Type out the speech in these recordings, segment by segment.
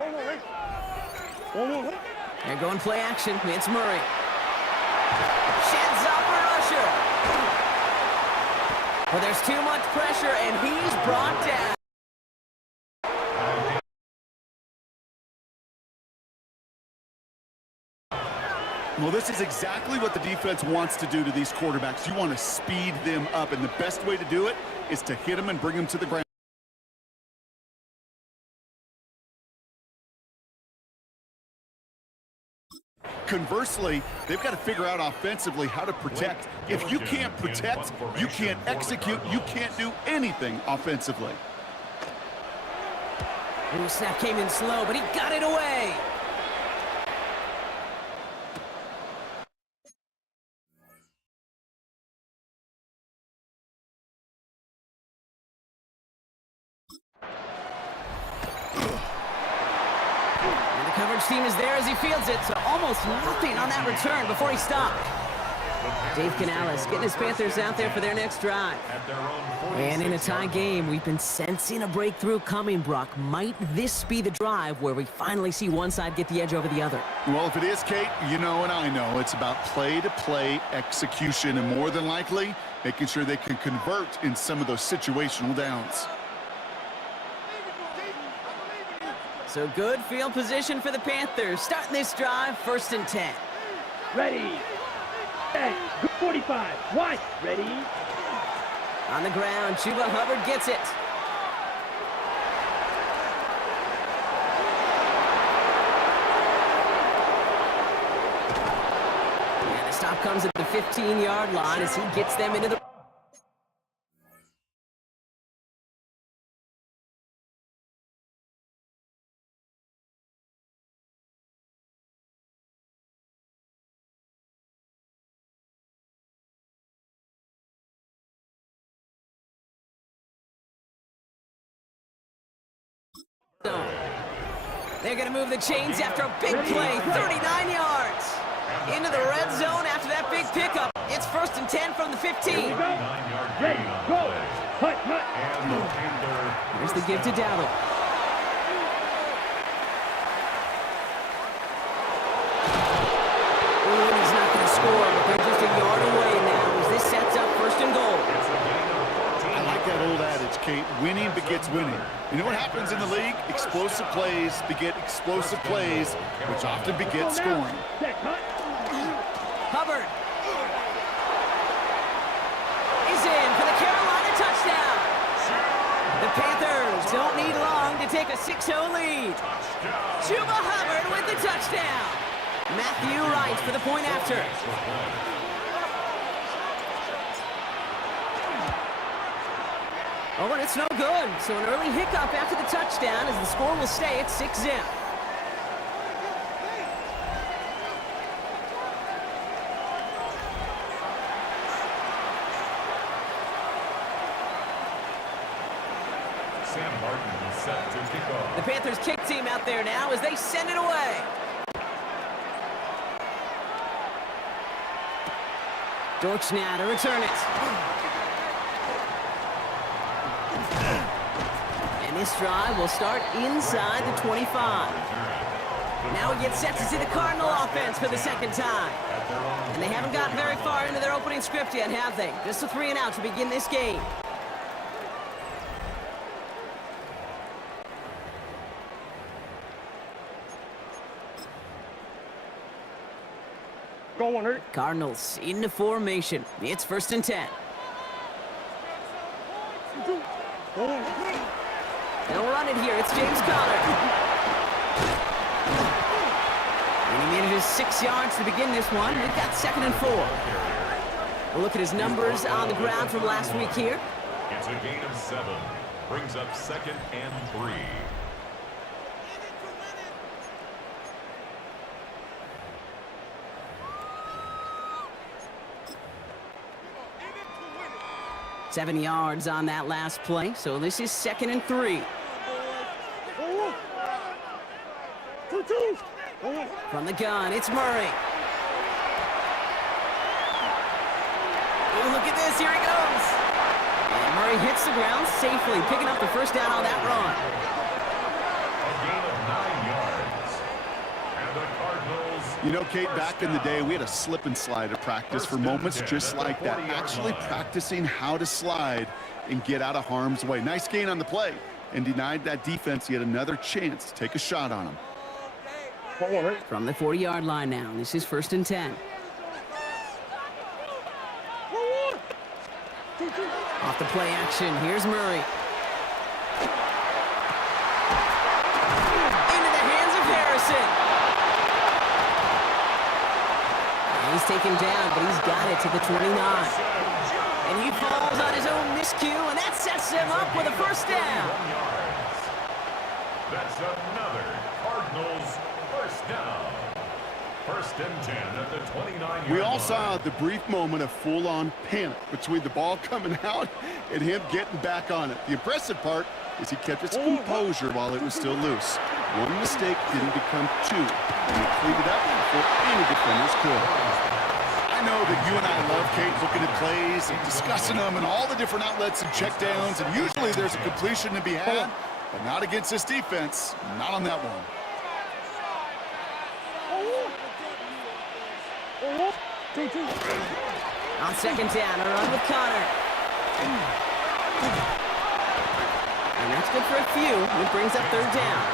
They're going play action. It's Murray. Sheds up for Usher. But there's too much pressure, and he's brought down. Well, this is exactly what the defense wants to do to these quarterbacks. You want to speed them up, and the best way to do it is to hit them and bring them to the ground. Conversely, they've got to figure out offensively how to protect. If you can't protect, you can't execute, you can't do anything offensively. Ooh, snap came in slow, but he got it away. Coverage team is there as he fields it, so almost nothing on that return before he stopped. Dave Canales getting his Panthers out there for their next drive. And in a tie game, we've been sensing a breakthrough coming, Brock. Might this be the drive where we finally see one side get the edge over the other? Well, if it is, Kate, you know and I know it's about play-to-play execution, and more than likely, making sure they can convert in some of those situational downs. So good field position for the Panthers. Starting this drive, 1st and 10. Ready. Hey, good 45. Wide. Ready. On the ground, Chuba Hubbard gets it. And the stop comes at the 15-yard line as he gets them into the... They're going to move the chains after a big play, 39 yards. Into the red zone after that big pickup. It's 1st and 10 from the 15. Ready, go. Hut. Here's the give to Dowdle. Ooh, and he's not going to score, but they're just a yard away now as this sets up 1st and goal. I like that old adage, Kate. Winning begets winning. You know what happens in the league? Explosive plays beget explosive plays, which often beget scoring. Hubbard is in for the Carolina touchdown. The Panthers don't need long to take a 6-0 lead. Chuba Hubbard with the touchdown. Matthew Wright for the point after. Oh, and it's no good. So an early hiccup after the touchdown as the score will stay at 6-0. Sam Martin is set to kick off. The Panthers kick team out there now as they send it away. Dortch now to return it. And this drive will start inside the 25. Now we get set to see the Cardinal offense for the 2nd time. And they haven't gotten very far into their opening script yet, have they? Just a 3 and out to begin this game. Going hurt. Cardinals into formation. It's 1st and 10. They'll run it here. It's James Conner. And he manages 6 yards to begin this one. We've got 2nd and 4. We'll look at his numbers on the ground from last week here. It's a gain of 7. Brings up 2nd and 3. Seven yards on that last play, so this is 2nd and 3. From the gun, it's Murray. Oh, look at this, here he goes. And Murray hits the ground safely, picking up the 1st down on that run. A gain of 9 yards. the Cardinals. You know, Kate, back in the day, we had a slip and slide at practice for moments just like that. Actually practicing how to slide and get out of harm's way. Nice gain on the play, and denied that defense yet another chance to take a shot on him. From the 40-yard line now. This is 1st and 10. Off the play action. Here's Murray. Into the hands of Harrison. And he's taken down, but he's got it to the 29. And he falls on his own miscue, and that sets him up with a first down. That's another Cardinals first down. 1st and 10 at the 29-yard We all line. saw the brief moment of full-on panic between the ball coming out and him getting back on it. The impressive part is he kept his composure while it was still loose. One mistake didn't become two, and he cleaned it up before any defenders could. I know that you and I love, Kate, looking at plays and discussing them and all the different outlets and checkdowns, and usually there's a completion to be had, but not against this defense, not on that one. On 2nd down, a run with Connor. And that's good for a few. It brings up 3rd down.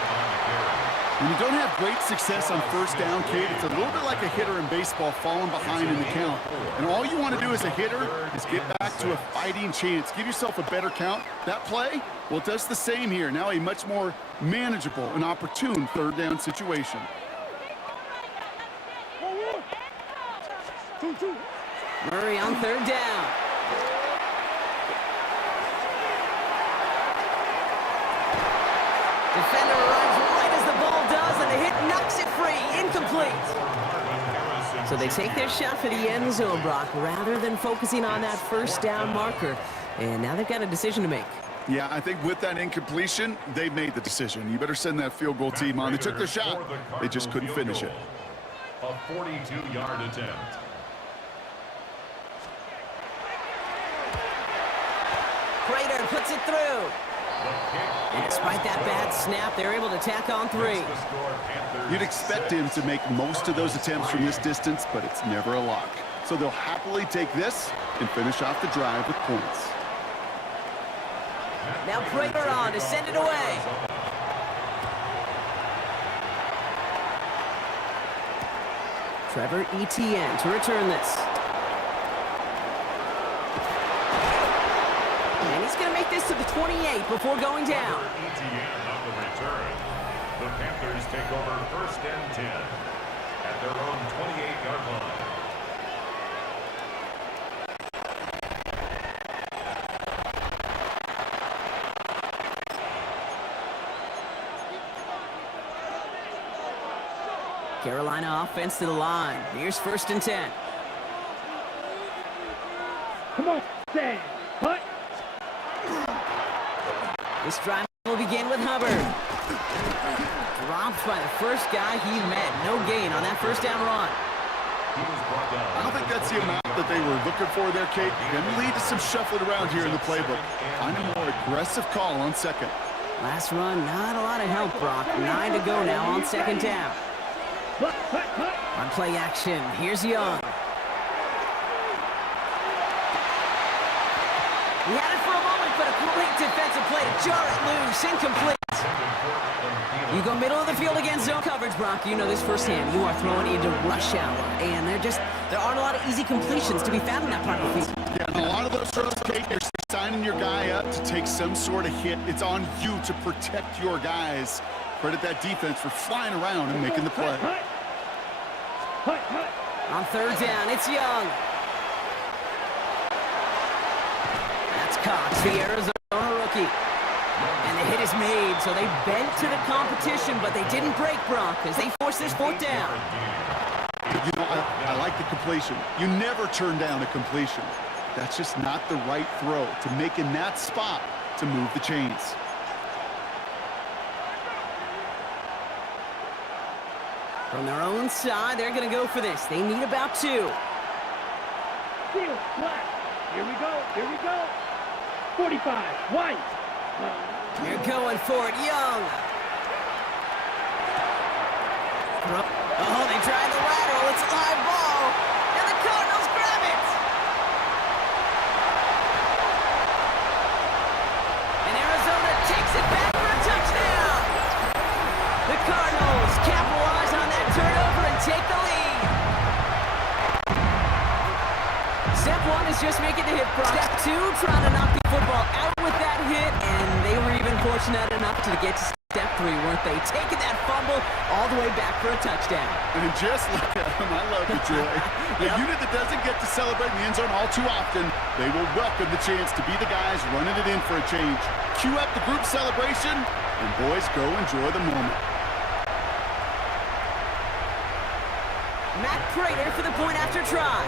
When you don't have great success on 1st down, Kate, it's a little bit like a hitter in baseball falling behind in the count. And all you want to do as a hitter is get back to a fighting chance. Give yourself a better count. That play, well, it does the same here. Now a much more manageable and opportune 3rd down situation. Murray on 3rd down. Defender runs right as the ball does, and the hit knocks it free. Incomplete. So they take their shot for the end zone, Brock, rather than focusing on that 1st down marker. And now they've got a decision to make. Yeah, I think with that incompletion, they made the decision. You better send that field goal team on. They took their shot. They just couldn't finish it. A 42-yard attempt. Prater puts it through. And despite that bad snap, they're able to tack on 3. You'd expect him to make most of those attempts from this distance, but it's never a lock. So they'll happily take this and finish off the drive with points. Now Prater on to send it away. Trevor Etienne to return this. And he's going to make this to the 28 before going down. Etienne on the return. The Panthers take over 1st and 10 at their own 28-yard line. Carolina offense to the line. Here's 1st and 10. Come on, stand. Hut. This drive will begin with Hubbard. Dropped by the first guy he met. No gain on that 1st down run. I don't think that's the amount that they were looking for there, Kate. Going to lead to some shuffling around here in the playbook. Find a more aggressive call on 2nd. Last run, not a lot of help, Brock. 9 to go now on 2nd down. On play action, here's Young. He had it for a moment, but a great defensive play to jar it loose. Incomplete. You go middle of the field against zone coverage, Brock. You know this firsthand. You are throwing into rush hour, and there aren't a lot of easy completions to be found in that part of the field. Yeah, and a lot of those throws, Kate, you're signing your guy up to take some sort of hit. It's on you to protect your guys. Credit that defense for flying around and making the play. On 3rd down, it's Young. That's Cox, the Arizona rookie. And the hit is made, so they bent to the competition, but they didn't break, Brock, as they force this 4th down. You know, I like the completion. You never turn down a completion. That's just not the right throw to make in that spot to move the chains. From their own side, they're going to go for this. They need about 2. Field flat. Here we go. Here we go. 45. White. They're going for it. Young. They try the lateral. It's a live ball. And the Cardinals grab it. And Arizona takes it back for a touchdown. The Cardinals capitalize on that turnover and take the lead. Step one is just making the hit. Step two, trying to knock the football out with that hit. And they were even fortunate enough to get to step three, weren't they? Taking that fumble all the way back for a touchdown. And just like him, I love the joy. A unit that doesn't get to celebrate in the end zone all too often, they will welcome the chance to be the guys running it in for a change. Cue up the group celebration, and boys, go enjoy the moment. Matt Prater for the point after try.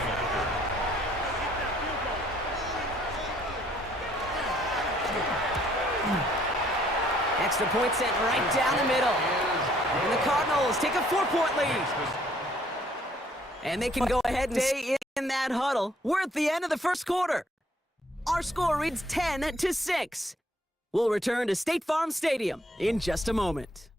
Extra point sent right down the middle. And the Cardinals take a 4-point lead. And they can go ahead and stay in that huddle. We're at the end of the first quarter. Our score reads 10-6. We'll return to State Farm Stadium in just a moment.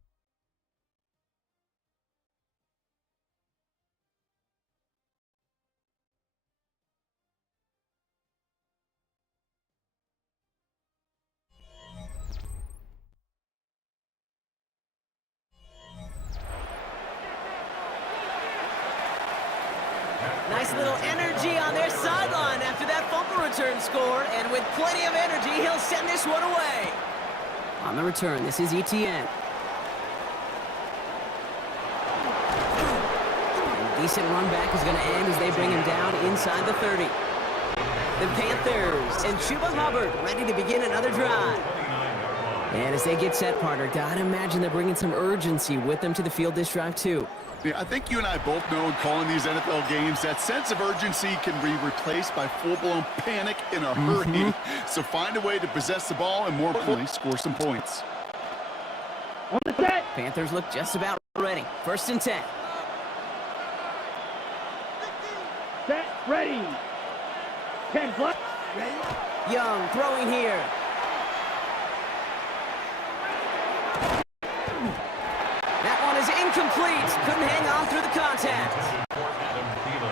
Nice little energy on their sideline after that fumble return score, and with plenty of energy, he'll send this one away. On the return, this is Etienne. A decent run back is going to end as they bring him down inside the 30. The Panthers and Chuba Hubbard ready to begin another drive. And as they get set, partner, gotta imagine they're bringing some urgency with them to the field this drive, too. Yeah, I think you and I both know in calling these NFL games that sense of urgency can be replaced by full-blown panic in a hurry. So find a way to possess the ball and, more importantly, score some points. On the set. Panthers look just about ready. 1st and 10. Set. Ready. 10 plus. Ready. Young throwing here. That one is incomplete. Couldn't hang on through the contact.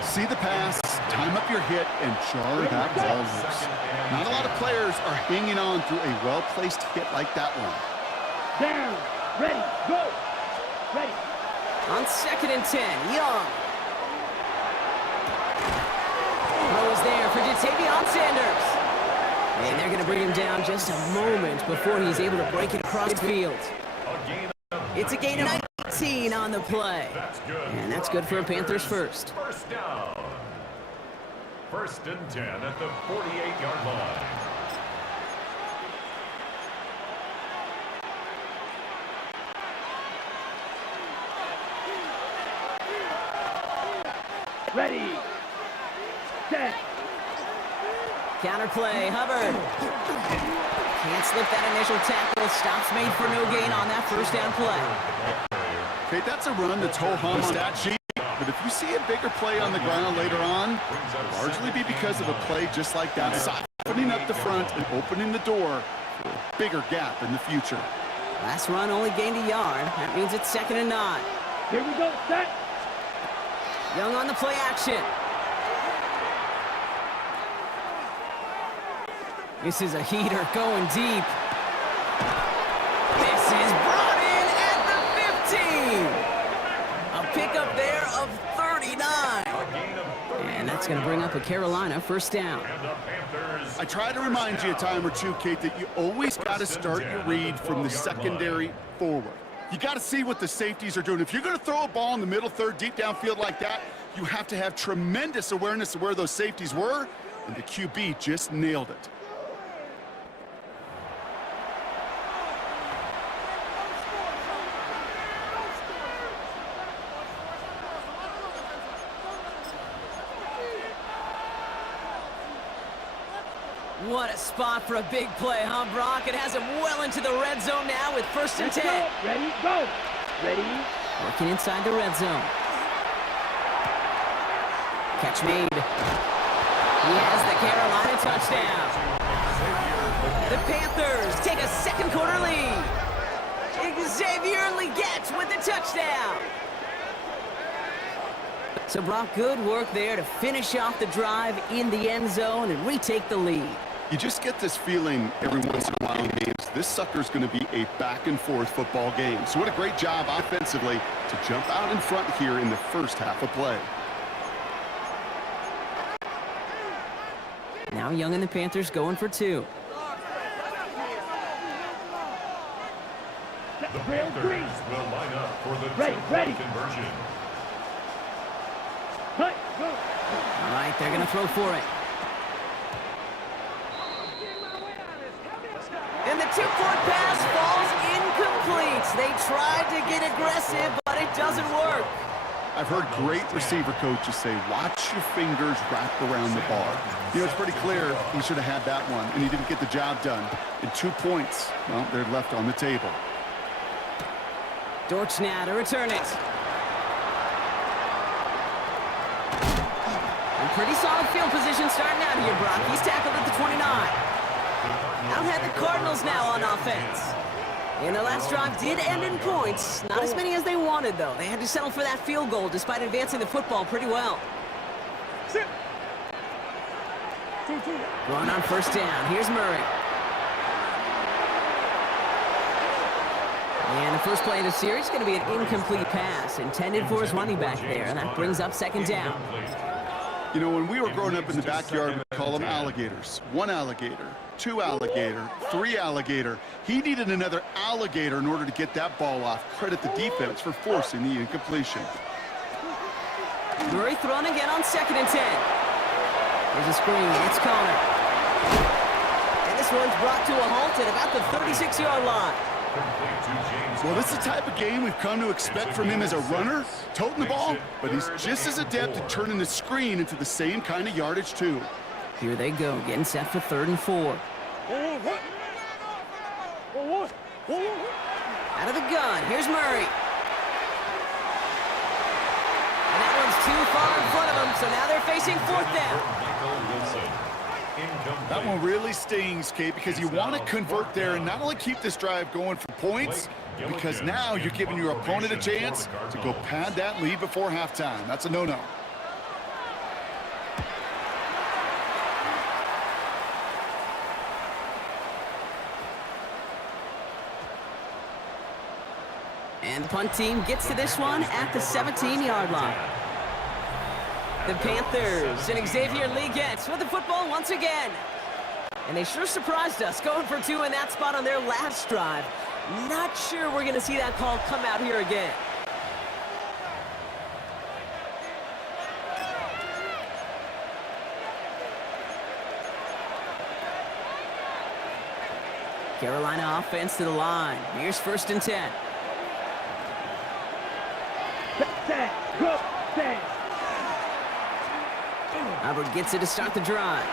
See the pass, time up your hit, and jar that ball loose. Not a lot of players are hanging on through a well-placed hit like that one. Down. Ready. Go. Ready. On 2nd and 10, Young. Throw is there for Jatavion Sanders. And they're going to bring him down just a moment before he's able to break it across the field. It's a gain of 19 on the play. And that's good for a Panthers first. First down. 1st and 10 at the 48-yard line. Ready. Set. Counter play, Hubbard. Can't slip that initial tackle. Stops made for no gain on that 1st down play. Okay, that's a run that's ho-hum on stat sheet. But if you see a bigger play on the ground later on, it'll largely be because of a play just like that. Softening up the front and opening the door for a bigger gap in the future. Last run only gained a yard. That means it's 2nd and 9. Here we go. Set. Young on the play action. This is a heater going deep. This is brought in at the 15. A pickup there of 39. And that's going to bring up a Carolina 1st down. I try to remind you a time or two, Kate, that you always got to start your read from the secondary forward. You got to see what the safeties are doing. If you're going to throw a ball in the middle third, deep downfield like that, you have to have tremendous awareness of where those safeties were, and the QB just nailed it. What a spot for a big play, huh, Brock? It has him well into the red zone now with 1st and 10. Go. Ready. Go. Ready. Working inside the red zone. Catch made. He has the Carolina touchdown. The Panthers take a 2nd quarter lead. Xavier Legette with the touchdown. So, Brock, good work there to finish off the drive in the end zone and retake the lead. You just get this feeling every once in a while in games. This sucker's going to be a back-and-forth football game. So what a great job offensively to jump out in front here in the first half of play. Now Young and the Panthers going for 2. The Panthers will line up for the ready. conversion. Cut, go. All right, they're going to throw for it. And the two-point pass falls incomplete. They tried to get aggressive, but it doesn't work. I've heard great receiver coaches say, watch your fingers wrap around the bar. You know, it's pretty clear he should have had that one, and he didn't get the job done. And 2 points, well, they're left on the table. Dortch now to return it. And pretty solid field position starting out here, Brock. He's tackled at the 29. Out had the Cardinals now on offense. And the last drive did end in points. Not as many as they wanted, though. They had to settle for that field goal despite advancing the football pretty well. Going on first down. Here's Murray. And the first play of the series is going to be an incomplete pass intended for his running back there. And that brings up second down. You know, when we were growing up in the backyard, we call them alligators. 1 alligator, 2 alligator, 3 alligator. He needed another alligator in order to get that ball off. Credit the defense for forcing the incompletion. Murray thrown again on 2nd and 10. There's a screen. It's Connor. And this one's brought to a halt at about the 36-yard line. Well, this is the type of game we've come to expect from him as a runner, toting the ball, but he's just as adept at turning the screen into the same kind of yardage, too. Here they go, getting set for 3rd and 4. Out of the gun, here's Murray. And that one's too far in front of them, so now they're facing 4th down. That one really stings, Kate, because you want to convert there and not only keep this drive going for points, because now you're giving your opponent a chance to go pad that lead before halftime. That's a no-no. And the punt team gets to this one at the 17-yard line. The Panthers and Xavier Lee gets with the football once again. And they sure surprised us, going for 2 in that spot on their last drive. Not sure we're going to see that call come out here again. Carolina offense to the line. Here's 1st and 10. Albert gets it to start the drive.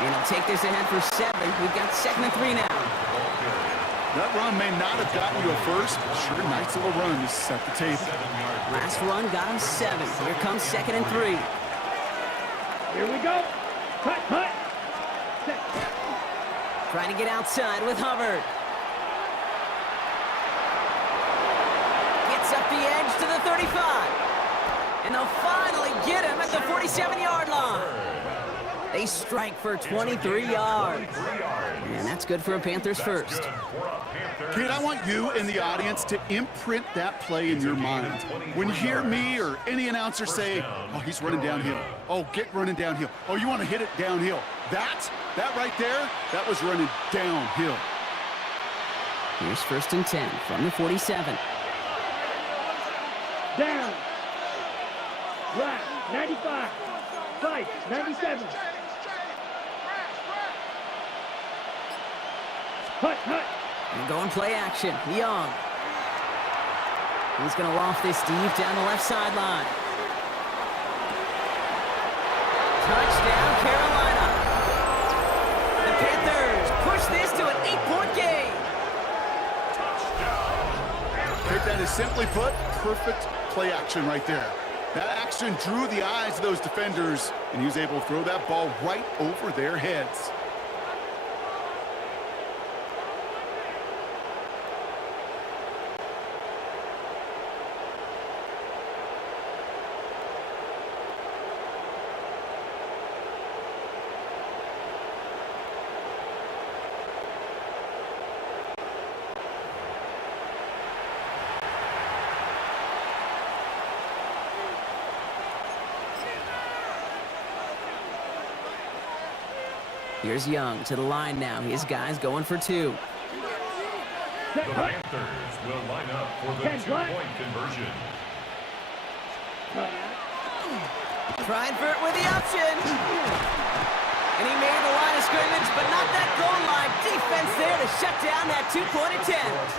And he'll take this ahead for 7. We've got 2nd and 3 now. That run may not have gotten you a first, but sure, nice little run to set the table. Last run got him 7. Here comes 2nd and 3. Here we go. Cut. Trying to get outside with Hubbard. Gets up the edge to the 35. And they'll finally get him at the 47-yard line. They strike for 23 yards. And that's good for a Panthers first. Kate, I want you and the audience to imprint that play in your mind. When you hear me or any announcer say, oh, he's running downhill. Oh, get running downhill. Oh, you want to hit it downhill. That right there, that was running downhill. Here's 1st and 10 from the 47. Down. Right. 95. Fight. 97. Hut. And going play action. Young. He's going to loft this deep down the left sideline. Touchdown, Carolina. The Panthers push this to an 8-point game. That is simply put, perfect play action right there. That action drew the eyes of those defenders, and he was able to throw that ball right over their heads. Here's Young to the line now. His guys going for two. The Panthers will line up for the two-point conversion. Tried for it with the option. And he made the line of scrimmage, but not that goal line. Defense there to shut down that two-point attempt.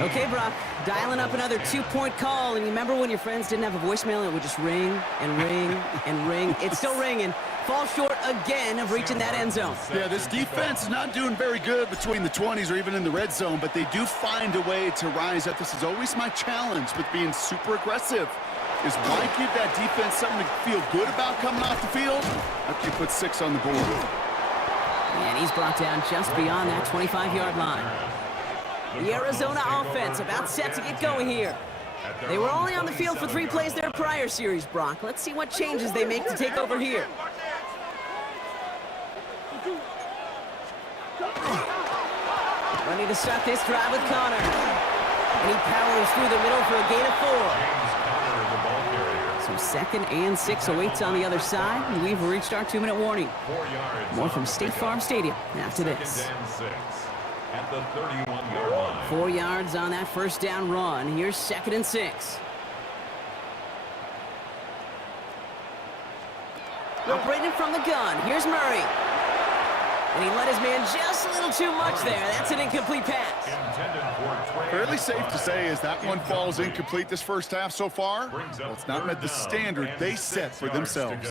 Okay, Brock, dialing up another two-point call. And you remember when your friends didn't have a voicemail and it would just ring and ring and ring? It's still ringing. Falls short again of reaching that end zone. Yeah, this defense is not doing very good between the 20s or even in the red zone, but they do find a way to rise up. This is always my challenge with being super aggressive, is why give that defense something to feel good about coming off the field after you put 6 on the board. And he's brought down just beyond that 25-yard line. The Arizona offense about set to get going here. They were only on the field for 3 plays their prior series, Brock. Let's see what changes they make to take over here. Ready to start this drive with Connor. And he powers through the middle for a gain of 4. So 2nd and 6 awaits on the other side, and we've reached our 2-minute warning. More from State Farm Stadium after this. At the 31-yard line. 4 yards on that first down run. Here's 2nd and 6. Operating from the gun. Here's Murray. And he let his man just a little too much there. That's an incomplete pass. Fairly safe to say as that one falls incomplete this first half so far. Well, it's not met the standard they set for themselves.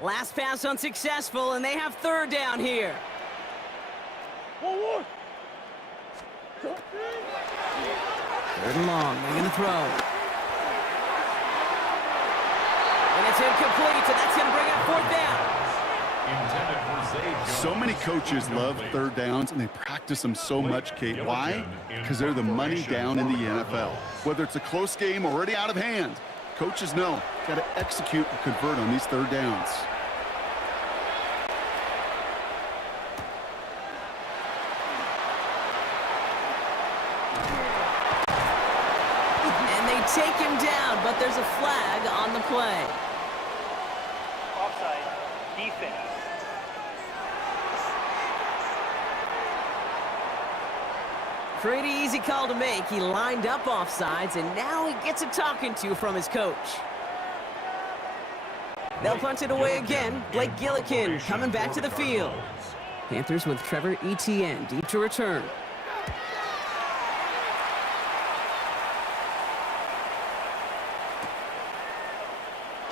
Last pass unsuccessful, and they have 3rd down here. Third and long. They're going to throw. And it's incomplete, so that's going to bring up 4th down. So many coaches love 3rd downs, and they practice them so much, Kate. Why? Because they're the money down in the NFL. Whether it's a close game already out of hand, coaches know got to execute and convert on these 3rd downs. And they take him down, but there's a flag on the play. Offside. Defense. Pretty easy call to make. He lined up offsides, and now he gets a talking to from his coach. They'll punt it away again. Blake Gillikin coming back to the field. Panthers with Trevor Etienne deep to return.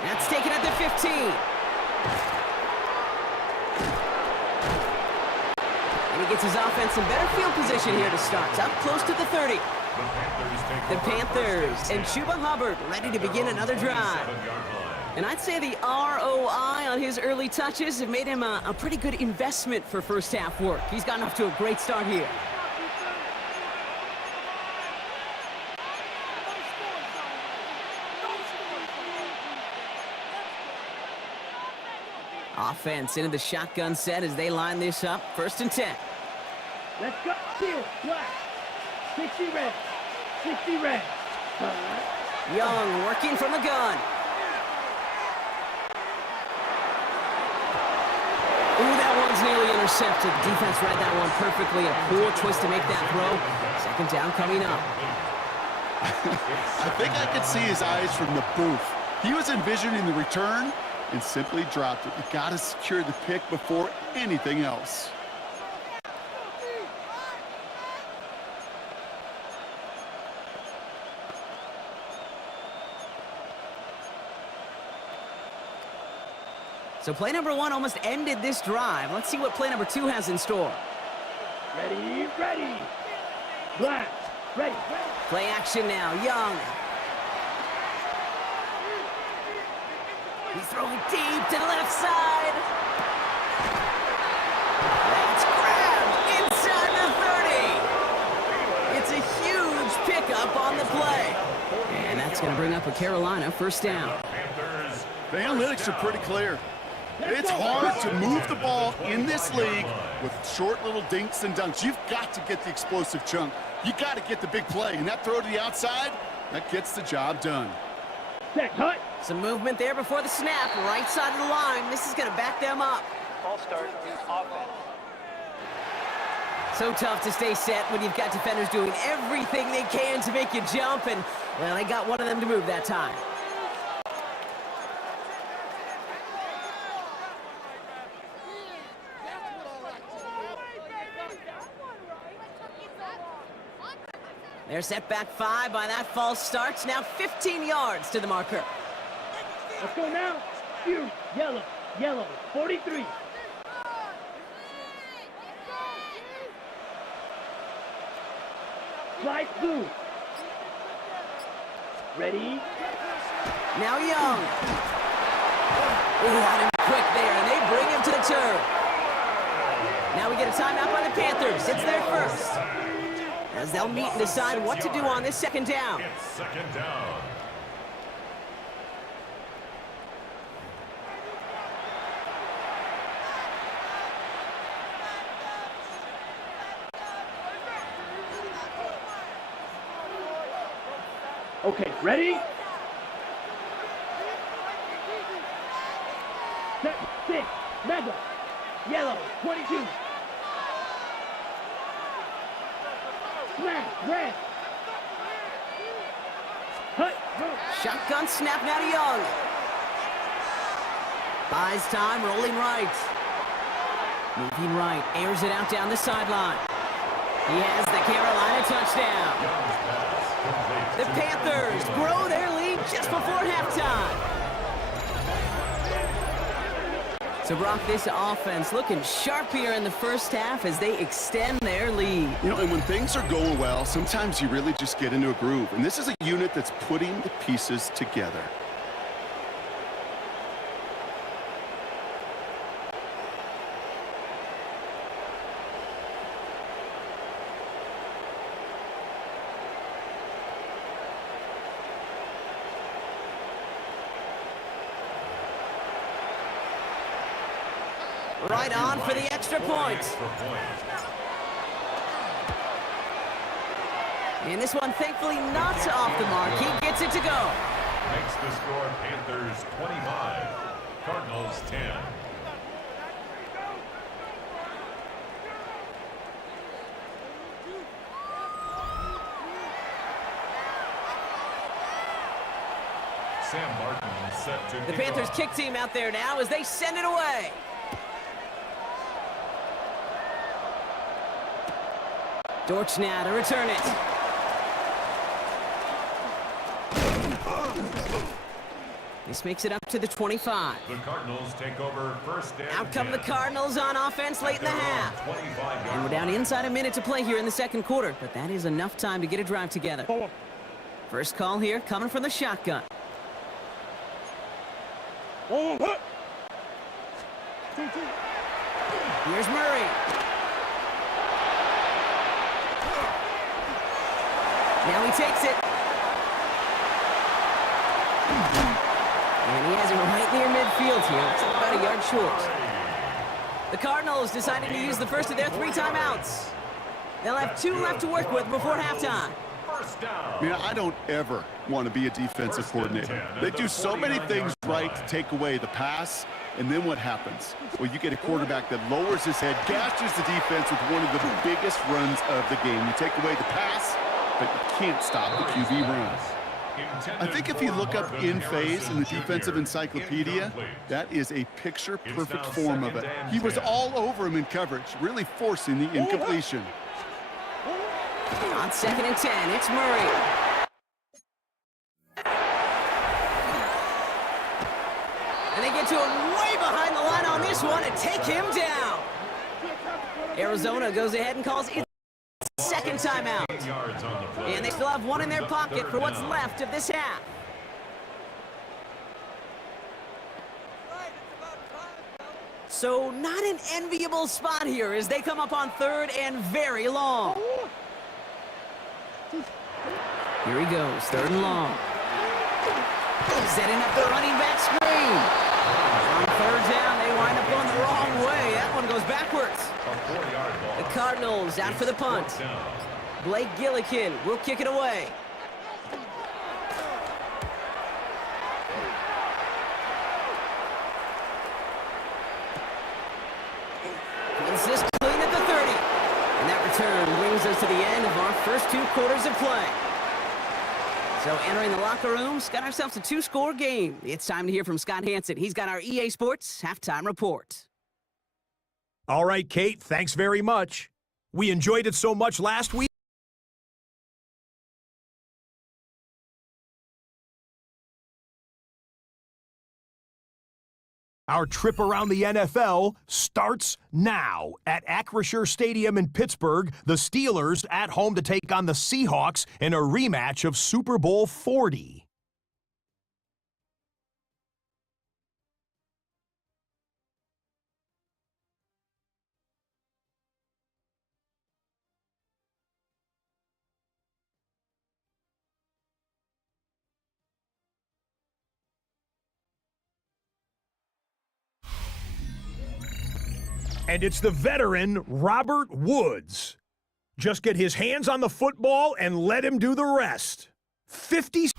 That's taken at the 15. And he gets his offense in better field position here to start. Up close to the 30. The Panthers and Chuba Hubbard ready to begin another drive. And I'd say the ROI on his early touches have made him a pretty good investment for first half work. He's gotten off to a great start here. Offense into the shotgun set as they line this up. 1st and 10. Let's go. Here, black. 60 red. 60 red. Young working from the gun. Ooh, that one's nearly intercepted. Defense read that one perfectly. A poor twist to make that throw. 2nd down coming up. I think I could see his eyes from the booth. He was envisioning the return and simply dropped it. You got to secure the pick before anything else. So play number 1 almost ended this drive. Let's see what play number 2 has in store. Ready, ready. Black, ready, ready. Play action now. Young. He's throwing deep to the left side. That's grabbed inside the 30. It's a huge pickup on the play. And that's going to bring up a Carolina 1st down. The analytics are pretty clear. It's hard to move the ball in this league with short little dinks and dunks. You've got to get the explosive chunk. You got to get the big play. And that throw to the outside, that gets the job done. Set, cut. Some movement there before the snap. Right side of the line. This is going to back them up. false start is offense. So tough to stay set when you've got defenders doing everything they can to make you jump, and, well, they got one of them to move that time. They're set back 5 by that false start. Now 15 yards to the marker. Let's go now. You, yellow, yellow, 43. Slide blue. Ready? Now Young. Ooh, got him quick there, and they bring him to the turf. Now we get a timeout by the Panthers. It's their first, as they'll meet and decide what to do on this second down. It's second down. Okay, ready? Set, 6, mega, yellow, 22. Smash, red. Hut, go. Shotgun snap now to Young. Buys time, rolling right. Moving right, airs it out down the sideline. He has the Carolina touchdown. The Panthers grow their lead just before halftime. So, Brock, this offense looking sharp here in the first half as they extend their lead. You know, and when things are going well, sometimes you really just get into a groove. And this is a unit that's putting the pieces together. Right on for the extra point. And this one, thankfully, not off the mark. He gets it to go. Makes the score Panthers 25, Cardinals 10. Sam Martin set to The Panthers kick team out there now as they send it away. Dortch now to return it. This makes it up to the 25. The Cardinals take over first and Out come 10. the Cardinals on offense late in the half. And we're down inside a minute to play here in the second quarter, but that is enough time to get a drive together. First call here coming from the shotgun. Here's Murray. Now he takes it. And he has it right near midfield here. It's about a yard short. The Cardinals deciding to use the first of their 3 timeouts. They'll have 2 left to work with before halftime. First down. I mean, I don't ever want to be a defensive coordinator. They do so many things right to take away the pass, and then what happens? Well, you get a quarterback that lowers his head, gashes the defense with one of the biggest runs of the game. You take away the pass, but you can't stop the QB runs. I think if you look up in phase in the defensive encyclopedia, that is a picture-perfect form of it. He was all over him in coverage, really forcing the incompletion. On 2nd and 10, it's Murray. And they get to him way behind the line on this one and take him down. Arizona goes ahead and calls its second timeout. And they still have 1 in their pocket for what's left of this half. So not an enviable spot here as they come up on 3rd and very long. Here he goes, 3rd and long. Setting up the running back screen. On 3rd down, they wind up going the wrong way. That one goes backwards. The Cardinals out for the punt. Blake Gillikin will kick it away. to the end of our first 2 quarters of play. So entering the locker rooms, got ourselves a 2-score game. It's time to hear from Scott Hansen. He's got our EA Sports halftime report. All right, Kate, thanks very much. We enjoyed it so much last week. Our trip around the NFL starts now. At Acrisure Stadium in Pittsburgh, the Steelers at home to take on the Seahawks in a rematch of Super Bowl 40. And it's the veteran, Robert Woods. Just get his hands on the football and let him do the rest. 50...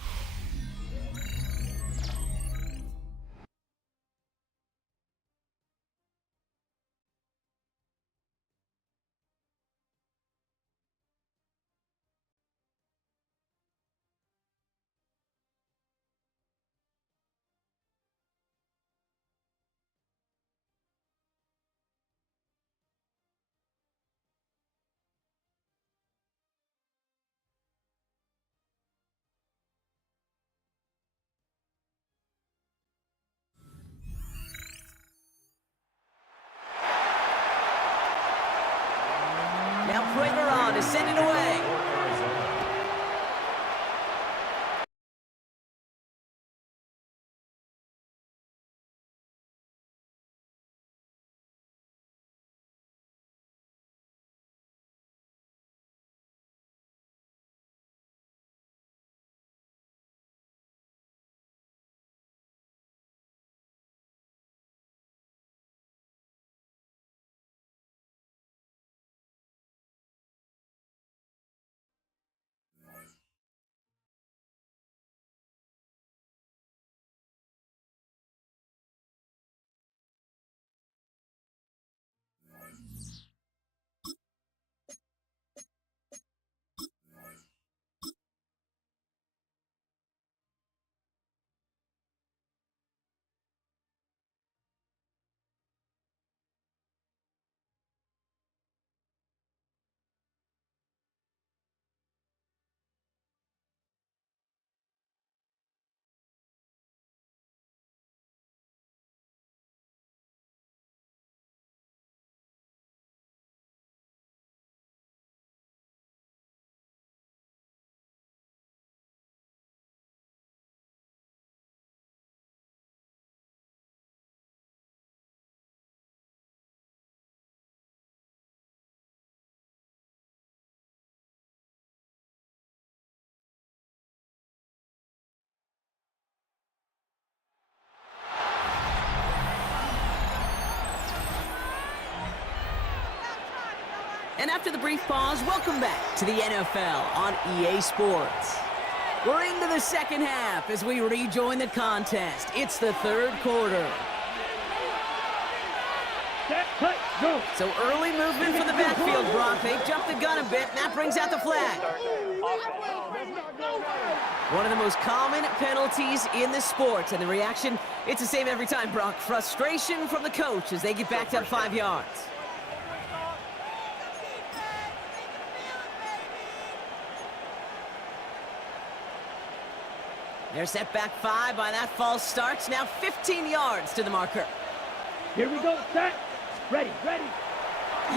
Now Prager on to send it away. And after the brief pause, welcome back to the NFL on EA Sports. We're into the second half as we rejoin the contest. It's the 3rd quarter. Set, cut, go. So early movement from the backfield, Brock. They jumped the gun a bit, and that brings out the flag. One of the most common penalties in the sport, and the reaction, it's the same every time, Brock. Frustration from the coach as they get backed up 5 yards. They're set back 5 by that false start. Now 15 yards to the marker. Here we go, set. Ready, ready.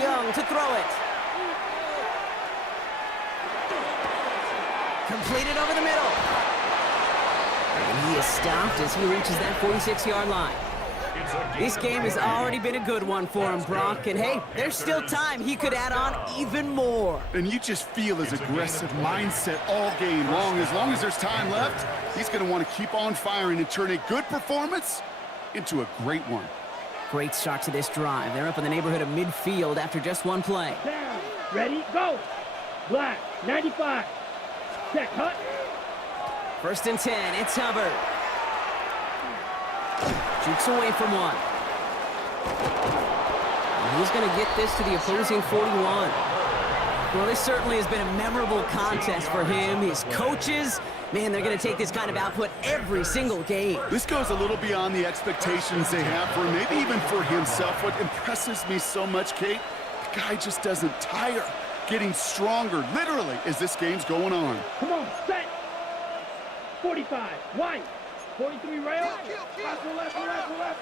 Young to throw it. Completed over the middle. And he is stopped as he reaches that 46-yard line. This game has already been a good one for him, Brock. And hey, there's still time. He could add on even more. And you just feel his aggressive mindset all game long. As long as there's time left, he's going to want to keep on firing and turn a good performance into a great one. Great start to this drive. They're up in the neighborhood of midfield after just one play. Down, ready, go. Black, 95. Set, cut. 1st and 10, it's Hubbard. Shoots away from one. And he's going to get this to the opposing 41. Well, this certainly has been a memorable contest for him. His coaches, man, they're going to take this kind of output every single game. This goes a little beyond the expectations they have for him, maybe even for himself. What impresses me so much, Kate, the guy just doesn't tire. Getting stronger, literally, as this game's going on. Come on, set. 45, white. 43 rail. Left.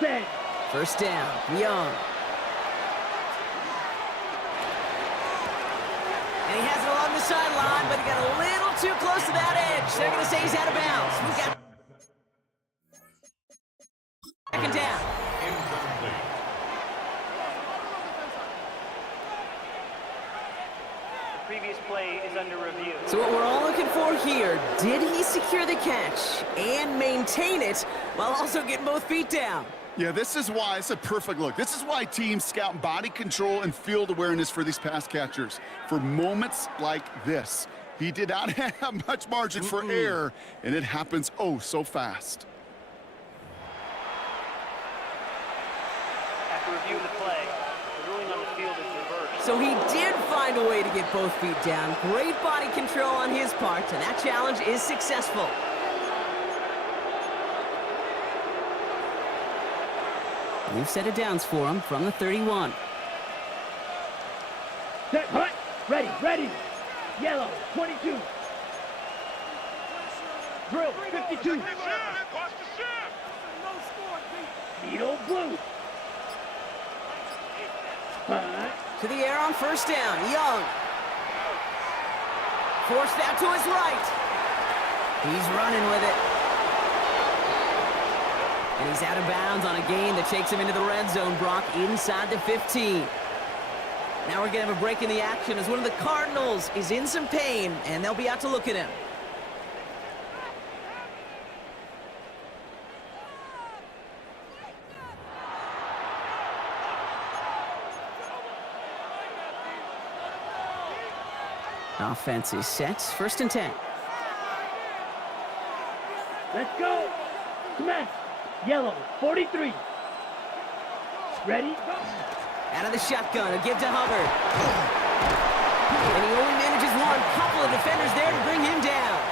Set. First down, Young. And he has it along the sideline, but he got a little too close to that edge. They're going to say he's out of bounds. We got second down. Incomplete. The previous play is under review. So what we're all looking for here, did he secure the catch and maintain it while also getting both feet down? Yeah, this is why it's a perfect look. This is why teams scout body control and field awareness for these pass catchers. For moments like this, he did not have much margin for error, and it happens oh so fast. After reviewing the play, the ruling on the field is reversed. So he did find a way to get both feet down. Great body control on his part, and that challenge is successful. We've set it downs for him from the 31. Set, hut. Ready. Yellow, 22. Drill, 52. Needle, blue. Hut. To the air on first down, Young. Forced out to his right. He's running with it. And he's out of bounds on a gain that takes him into the red zone, Brock, inside the 15. Now we're going to have a break in the action as one of the Cardinals is in some pain, and they'll be out to look at him. Offense is set. First and 10. Let's go. Smash. Yellow, 43. Ready, go. Out of the shotgun, a give to Hubbard. And he only manages one. Couple of defenders there to bring him down.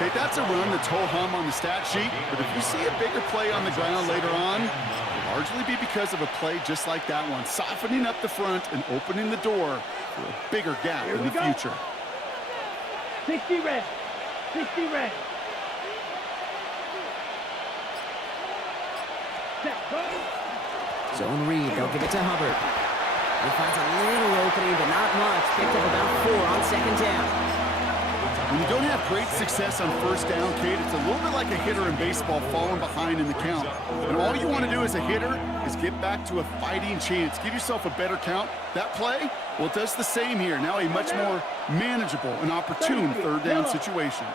Okay, that's a run that's ho-hum on the stat sheet, but if you see a bigger play on the ground later on, it'll largely be because of a play just like that one, softening up the front and opening the door for a bigger gap in the future. 60 red. 60 red. Set, go. Zone read, they'll give it to Hubbard. He finds a little opening, but not much. Picked up about 4 on second down. When you don't have great success on first down, Kate, it's a little bit like a hitter in baseball falling behind in the count. And all you want to do as a hitter is get back to a fighting chance. Give yourself a better count. That play, well, it does the same here. Now a much more manageable and opportune third down situation.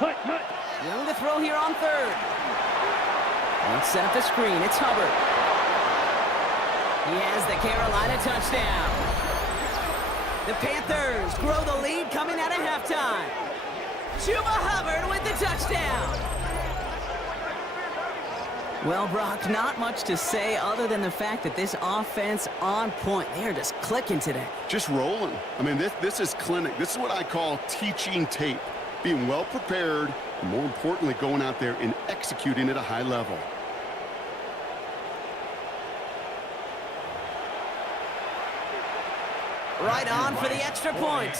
Hut. Young to throw here on third. Let's set up the screen. It's Hubbard. He has the Carolina touchdown. The Panthers grow the lead coming out of halftime. Chuba Hubbard with the touchdown. Well, Brock, not much to say other than the fact that this offense on point. They're just clicking today. Just rolling. I mean, this is clinic. This is what I call teaching tape. Being well prepared, and more importantly, going out there and executing at a high level. Right on for the extra point.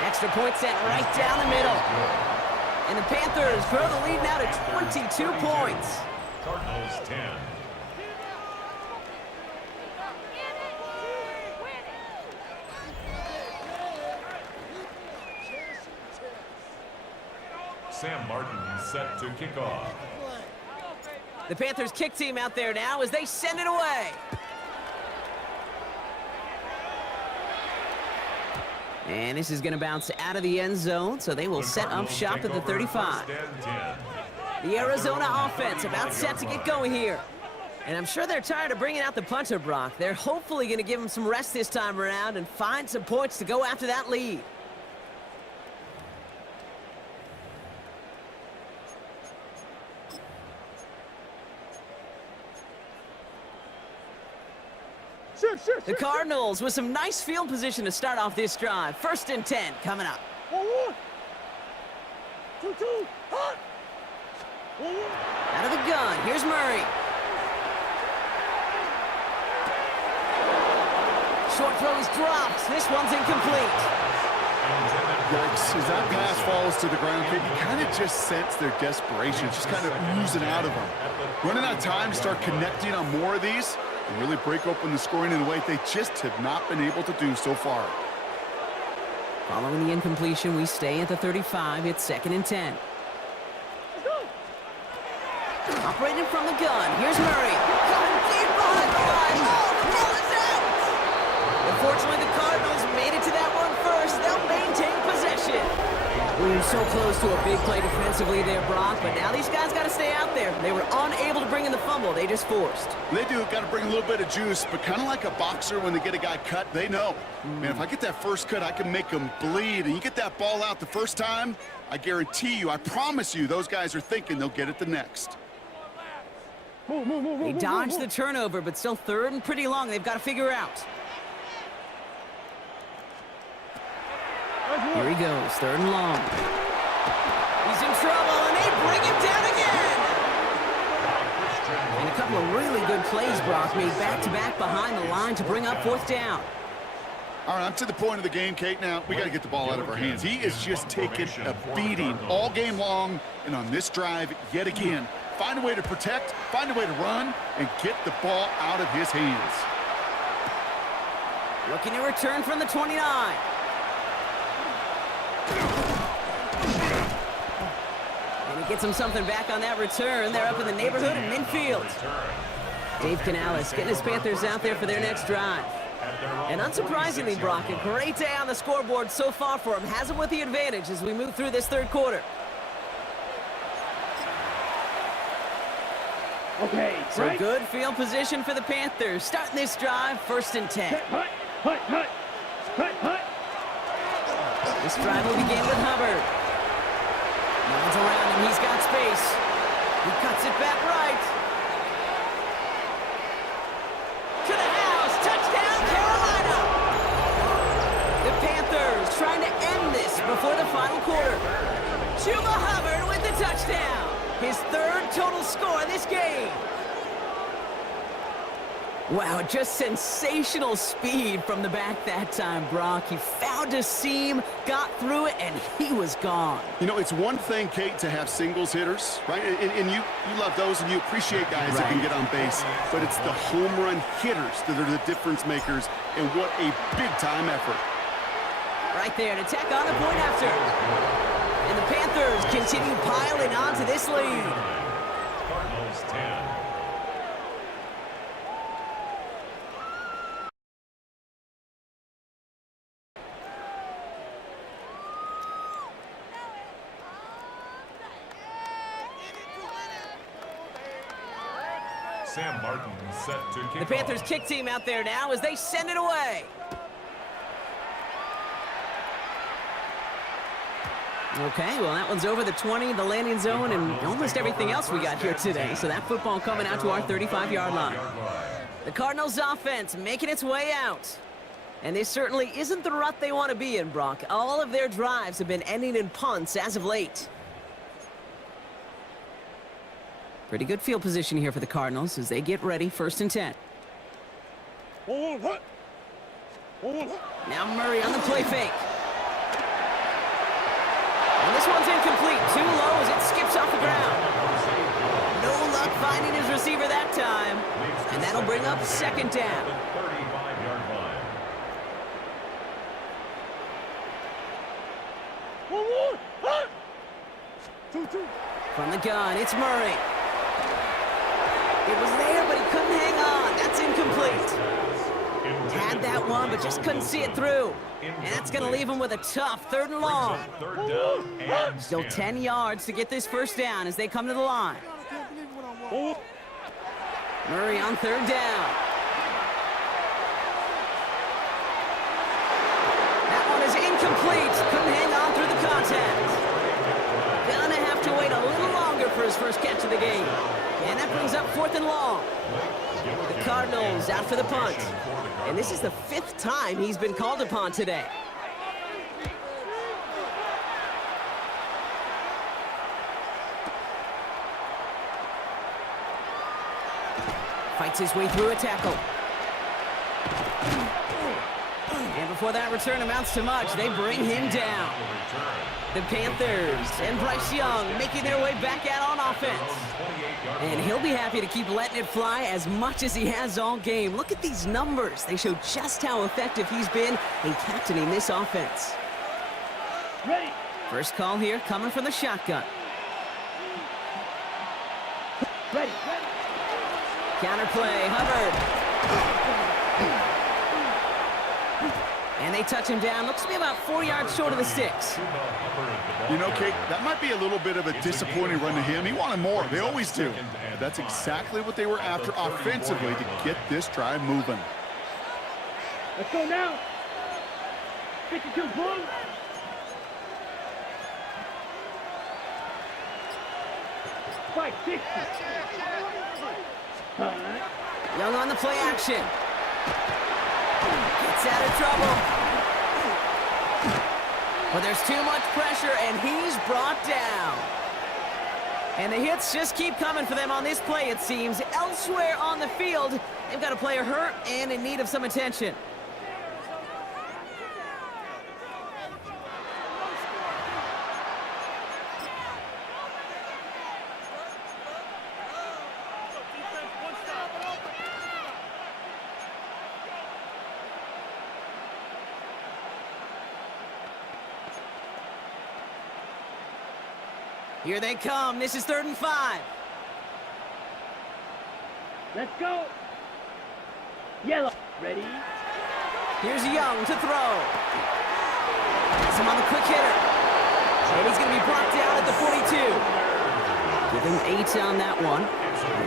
Extra point set right down the middle. And the Panthers grow the lead now to 22 points. Cardinals 10. Sam Martin set to kick off. The Panthers kick team out there now as they send it away. And this is going to bounce out of the end zone, so they will set up shop at the 35. The Arizona offense about set to get going here. And I'm sure they're tired of bringing out the punter, Brock. They're hopefully going to give him some rest this time around and find some points to go after that lead. The Cardinals with some nice field position to start off this drive. 1st and 10 coming up. 2-2, hot. Out of the gun, here's Murray. Short throw is dropped. This one's incomplete. Yikes, as that pass falls to the ground, you kind of just sense their desperation. It's just kind of oozing out of them. Running out of time to start connecting on more of these and really break open the scoring in a way they just have not been able to do so far. Following the incompletion, we stay at the 35. It's 2nd and 10. Operating from the gun. Here's Murray. Coming deep behind the line. Oh, the ball is out! Unfortunately, the Cardinals made it to that one first. They'll maintain possession. We were so close to a big play defensively there, Brock, but now these guys got to stay out there. They were unable to bring in the fumble. They just forced. They do got to bring a little bit of juice, but kind of like a boxer when they get a guy cut, they know. Man, if I get that first cut, I can make them bleed. And you get that ball out the first time, I guarantee you, I promise you, those guys are thinking they'll get it the next. They dodged the turnover, but still 3rd and pretty long. They've got to figure out. Here he goes, 3rd and long. He's in trouble, and they bring him down again. And a couple of really good plays, Brock, made back-to-back behind the line to bring up 4th down. All right, I'm to the point of the game, Kate. Now, we got to get the ball out of our hands. He is just taking a beating all game long, and on this drive, yet again, find a way to protect, find a way to run, and get the ball out of his hands. Looking to return from the 29. And he gets him something back on that return. They're up in the neighborhood in midfield. Dave Canales getting his Panthers out there for their next drive. And unsurprisingly, Brock, a great day on the scoreboard so far for him. Has him with the advantage as we move through this 3rd quarter. Okay, So right. good field position for the Panthers. Starting this drive, 1st and 10. Hut. This drive will begin with Hubbard. Nods around him, he's got space. He cuts it back right. To the house, touchdown Carolina! The Panthers trying to end this before the final quarter. Chuba Hubbard with the touchdown. His 3rd total score in this game. Wow, just sensational speed from the back that time, Brock. He found a seam, got through it, and he was gone. You know, it's one thing, Kate, to have singles hitters, right? And you love those, and you appreciate guys that can get on base. But it's the home run hitters that are the difference makers, and what a big-time effort. Right there to tack on a point after. And the Panthers continue piling on to this lead. Cardinals 10. Sam Martin set to kick The Panthers off. kick team out there now as they send it away. Okay, well, that one's over the 20, the landing zone, and almost everything else we got here today. So that football coming out to our 35-yard line. The Cardinals' offense making its way out. And this certainly isn't the rut they want to be in, Brock. All of their drives have been ending in punts as of late. Pretty good field position here for the Cardinals as they get ready, 1st and 10. Now Murray on the play fake. And this one's incomplete. Too low as it skips off the ground. No luck finding his receiver that time. And that'll bring up 2nd down. 35-yard line. From the gun, it's Murray. It was there, but he couldn't hang on. That's incomplete. Had that one, but just couldn't see it through. And that's going to leave him with a tough 3rd and long. 3rd down and Still 10 yards to get this 1st down as they come to the line. Murray on 3rd down. That one is incomplete. Couldn't hang on through the contact. Gonna have to wait a little longer for his his first catch of the game. And that brings up 4th and long. The Cardinals out for the punt. And this is the 5th time he's been called upon today. Fights his way through a tackle. And before that return amounts to much, they bring him down. The Panthers and Bryce Young making their way back out on offense. And he'll be happy to keep letting it fly as much as he has all game. Look at these numbers. They show just how effective he's been in captaining this offense. Ready. First call here coming from the shotgun. Ready. Counterplay, Hubbard. And they touch him down. Looks to be about 4 yards short of the sticks. You know, Kate, that might be a little bit of a disappointing run to him. He wanted more. They always do. But that's exactly what they were after offensively to get this drive moving. Let's go now. 52, boom. Fight 60. Young on the play action. Gets out of trouble. But there's too much pressure, and he's brought down. And the hits just keep coming for them on this play, it seems. Elsewhere on the field, they've got a player hurt and in need of some attention. Here they come. This is 3rd and 5. Let's go. Yellow. Ready. Here's Young to throw. Has him on the quick hitter. And he's going to be brought down at the 42. Give him 8 on that one.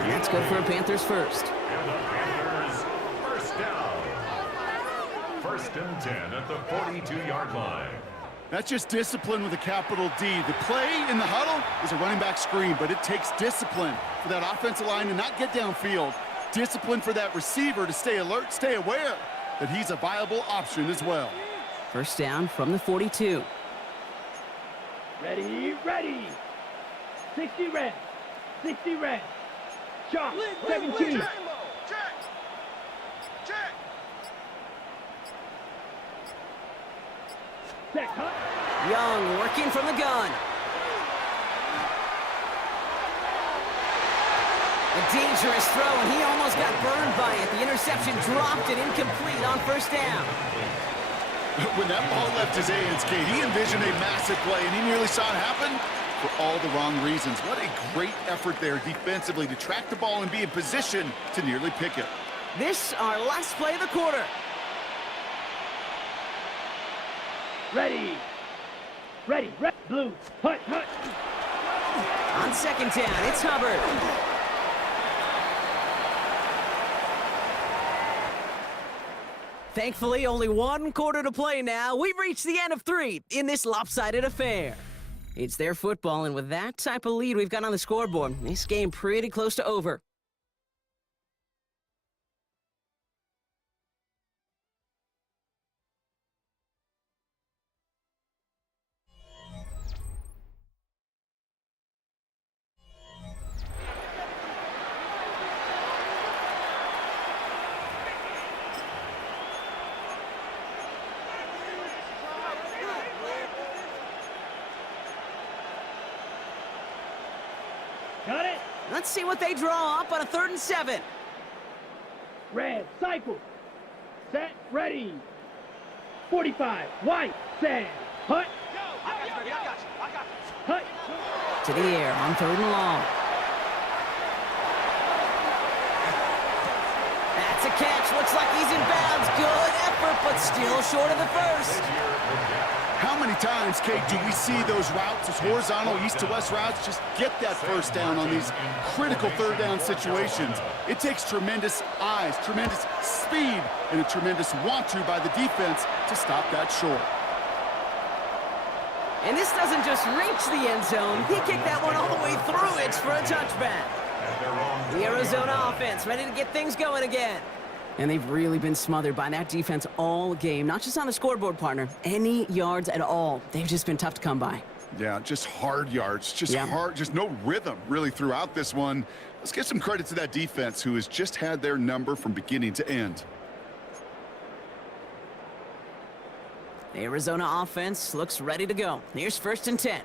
And that's good for a Panthers first. And the Panthers first down. 1st and 10 at the 42-yard line. That's just discipline with a capital D. The play in the huddle is a running back screen, but it takes discipline for that offensive line to not get downfield. Discipline for that receiver to stay alert, stay aware that he's a viable option as well. First down from the 42. Ready. 60 red. 60 red. Shot. 17. Set, cut. Young working from the gun. A dangerous throw, and he almost got burned by it. The interception dropped and incomplete on first down. When that ball left his hands, Kate, he envisioned a massive play, and he nearly saw it happen for all the wrong reasons. What a great effort there defensively to track the ball and be in position to nearly pick it. This, our last play of the quarter. Ready. Red, blue. Hut. On 2nd down, it's Hubbard. Thankfully, only 1 quarter to play now. We've reached the end of 3 in this lopsided affair. It's their football, and with that type of lead we've got on the scoreboard, this game pretty close to over. Got it. Let's see what they draw up on a 3rd and 7. Red, cycle. Set, ready. 45, white, set. Hut. I got you. Hut. To the air on 3rd and long. That's a catch. Looks like he's in bounds. Good effort, but still short of the first. How many times, Kate, do we see those routes, those horizontal east-to-west routes, just get that first down on these critical 3rd down situations? It takes tremendous eyes, tremendous speed, and a tremendous want-to by the defense to stop that short. And this doesn't just reach the end zone. He kicked that one all the way through it for a touchback. The Arizona offense ready to get things going again. And they've really been smothered by that defense all game. Not just on the scoreboard, partner. Any yards at all. They've just been tough to come by. Yeah, just hard yards. Just hard. Just no rhythm really throughout this one. Let's give some credit to that defense who has just had their number from beginning to end. The Arizona offense looks ready to go. Here's 1st and 10.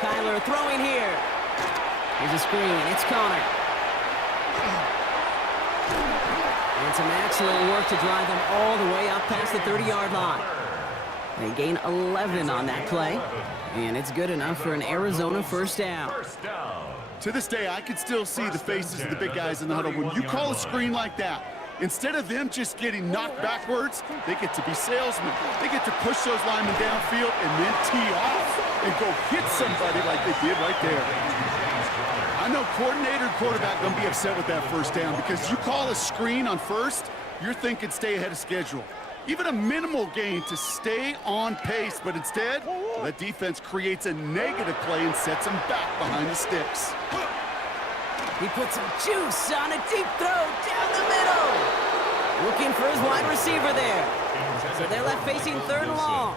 Kyler throwing here. Here's a screen. It's Connor. And some excellent work to drive them all the way up past the 30-yard line. They gain 11 on that play. And it's good enough for an Arizona first down. To this day, I can still see the faces of the big guys in the huddle. When you call a screen like that, instead of them just getting knocked backwards, they get to be salesmen. They get to push those linemen downfield and then tee off and go hit somebody like they did right there. I know coordinator and quarterback going to be upset with that first down because you call a screen on first, you're thinking stay ahead of schedule. Even a minimal gain to stay on pace, but instead, that defense creates a negative play and sets them back behind the sticks. He puts some juice on a deep throw down the middle. Looking for his wide receiver there. So they're left facing 3rd and long.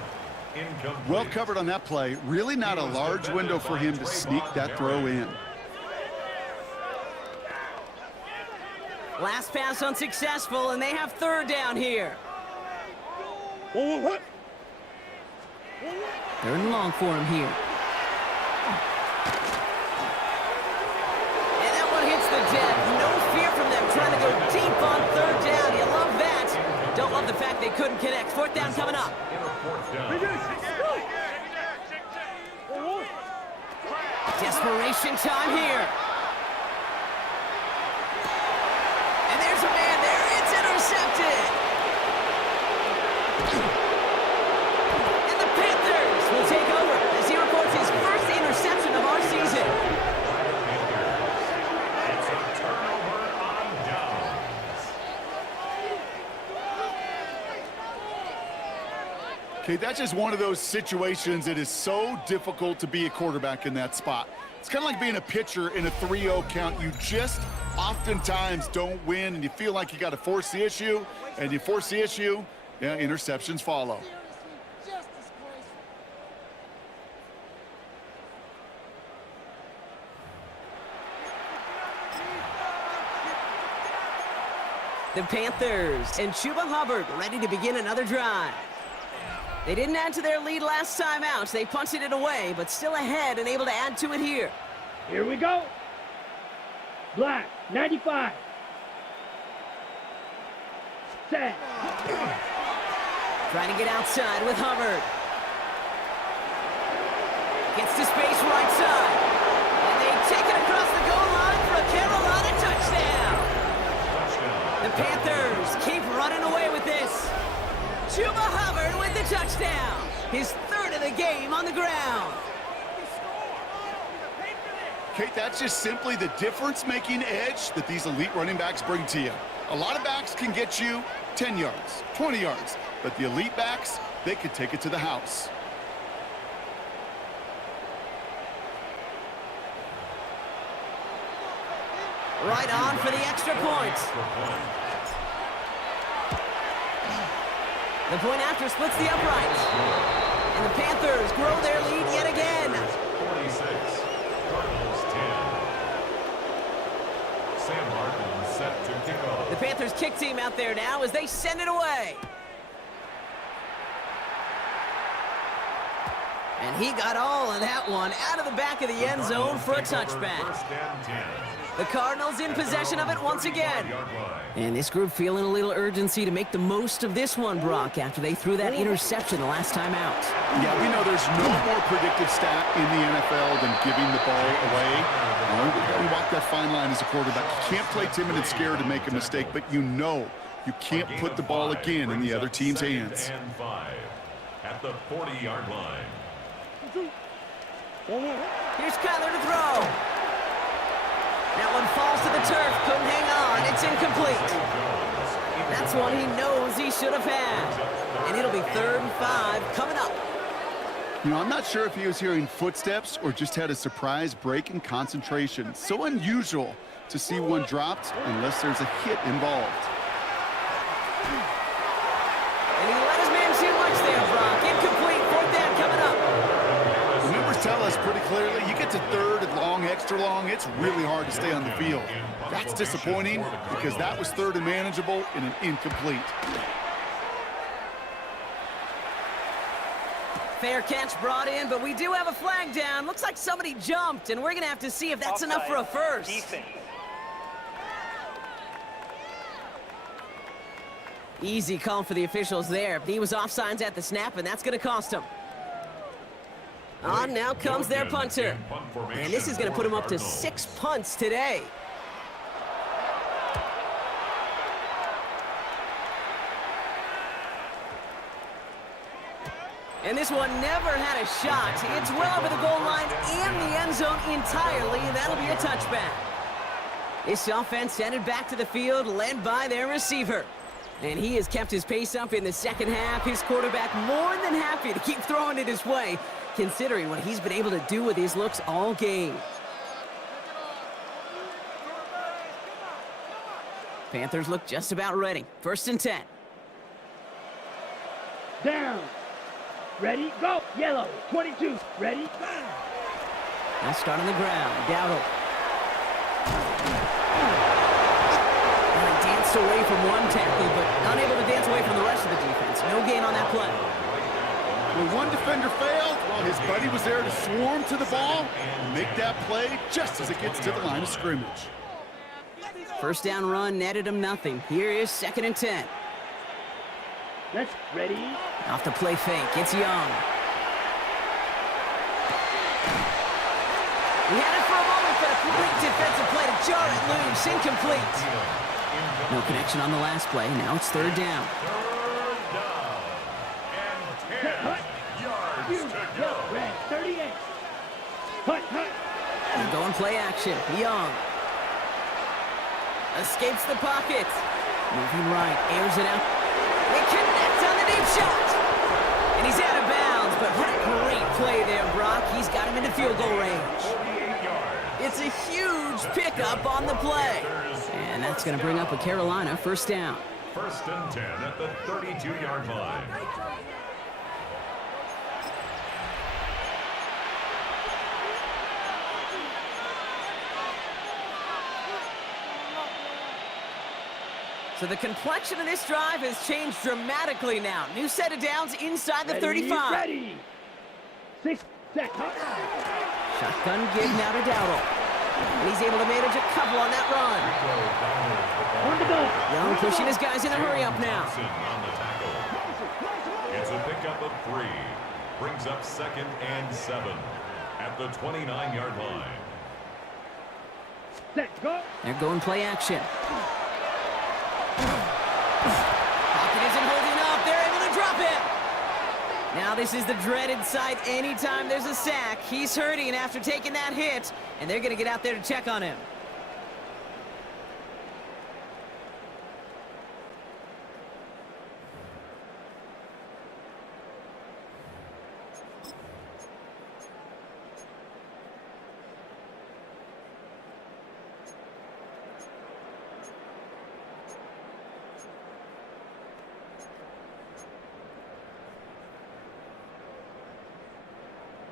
Well covered on that play. Really not a large window for him to sneak that throw in. Last pass unsuccessful, and they have 3rd down here. 3rd and long for him here. And that one hits the deck. No fear from them trying to go deep on 3rd down. You love that. Don't love the fact they couldn't connect. 4th down coming up. Desperation time here. And there's a man there. It's intercepted. And the Panthers will take over as he records his first interception of our season. It's a turnover on downs. Okay, that's just one of those situations that is so difficult to be a quarterback in that spot. It's kind of like being a pitcher in a 3-0 count. You just oftentimes don't win, and you feel like you got to force the issue, and you force the issue, yeah, interceptions follow. The Panthers and Chuba Hubbard ready to begin another drive. They didn't add to their lead last time out. They punted it away, but still ahead and able to add to it here. Here we go. Black, 95. Set. Trying to get outside with Hubbard. Gets to space right side. And they take it across the goal line for a Carolina touchdown. The Panthers keep running away with this. Chuba Hubbard with the touchdown. His 3rd of the game on the ground. Kate, that's just simply the difference-making edge that these elite running backs bring to you. A lot of backs can get you 10 yards, 20 yards, but the elite backs, they could take it to the house. Right on for the extra point. The point after splits the uprights. And the Panthers grow their lead yet again. 46, Cardinals 10. Sam Martin set to kick off. The Panthers kick team out there now as they send it away. And he got all of that one out of the back of the end zone for a touchback. 1st and 10. The Cardinals in possession of it once again. And this group feeling a little urgency to make the most of this one, Brock, after they threw that interception the last time out. Yeah, we know there's no more predictive stat in the NFL than giving the ball away. You walk that fine line as a quarterback. You can't play timid and scared to make a mistake, but you know you can't put the ball again in the other team's hands. And 5 at the 40-yard line. Here's Kyler to throw. That one falls to the turf. Couldn't hang on. It's incomplete. That's one he knows he should have had. And it'll be 3rd and 5 coming up. You know, I'm not sure if he was hearing footsteps or just had a surprise break in concentration. So unusual to see one dropped unless there's a hit involved. And he let his man too much there, Brock. Incomplete. 4th down coming up. The numbers tell us pretty clearly, you get to 3rd and long, extra long, it's really hard to stay on the field. That's disappointing because that was 3rd and manageable in an incomplete. Fair catch brought in, but we do have a flag down. Looks like somebody jumped, and we're going to have to see if that's enough for a first. Defense. Easy call for the officials there. He was offsides at the snap, and that's going to cost him. On now comes their punter. And this is going to put him up to 6 punts today. And this one never had a shot. It's well over the goal line and the end zone entirely. That'll be a touchback. This offense headed back to the field, led by their receiver. And he has kept his pace up in the second half. His quarterback more than happy to keep throwing it his way, considering what he's been able to do with his looks all game. Panthers look just about ready. 1st and 10. Down. Ready, go. Yellow, 22. Ready, Now start on the ground. Dowdle. And he danced away from one tackle, but unable to dance away from the rest of the defense. No gain on that play. When one defender failed, his buddy was there to swarm to the ball and make that play just as it gets to the line of scrimmage. 1st down run netted him nothing. Here is 2nd and 10. let's ready. Off the play fake. It's Young. He had it for a moment, but a great defensive play to jar it loose. Incomplete. No connection on the last play. Now it's 3rd down. 3rd down. And 10 yards to go. Red, 38. Hut. And going play action. Young. Escapes the pocket. Moving right. Airs it out. He connects on the deep shot. And he's out of bounds. But what a great play there, Brock. He's got him into field goal range. It's a huge pickup on the play. And that's going to bring up a Carolina 1st down. 1st and 10 at the 32-yard line. So the complexion of this drive has changed dramatically now. New set of downs inside the 35. Ready. 6 seconds. Shotgun give now to Dowdle. And he's able to manage a couple on that run. On the go. Young pushing his guys in a hurry up now. On the tackle. It's a pickup of 3. Brings up 2nd and 7 at the 29-yard line. Set, go. They're going play action. Pocket isn't holding up. They're able to drop him. Now this is the dreaded sight anytime there's a sack. He's hurting after taking that hit, and they're going to get out there to check on him.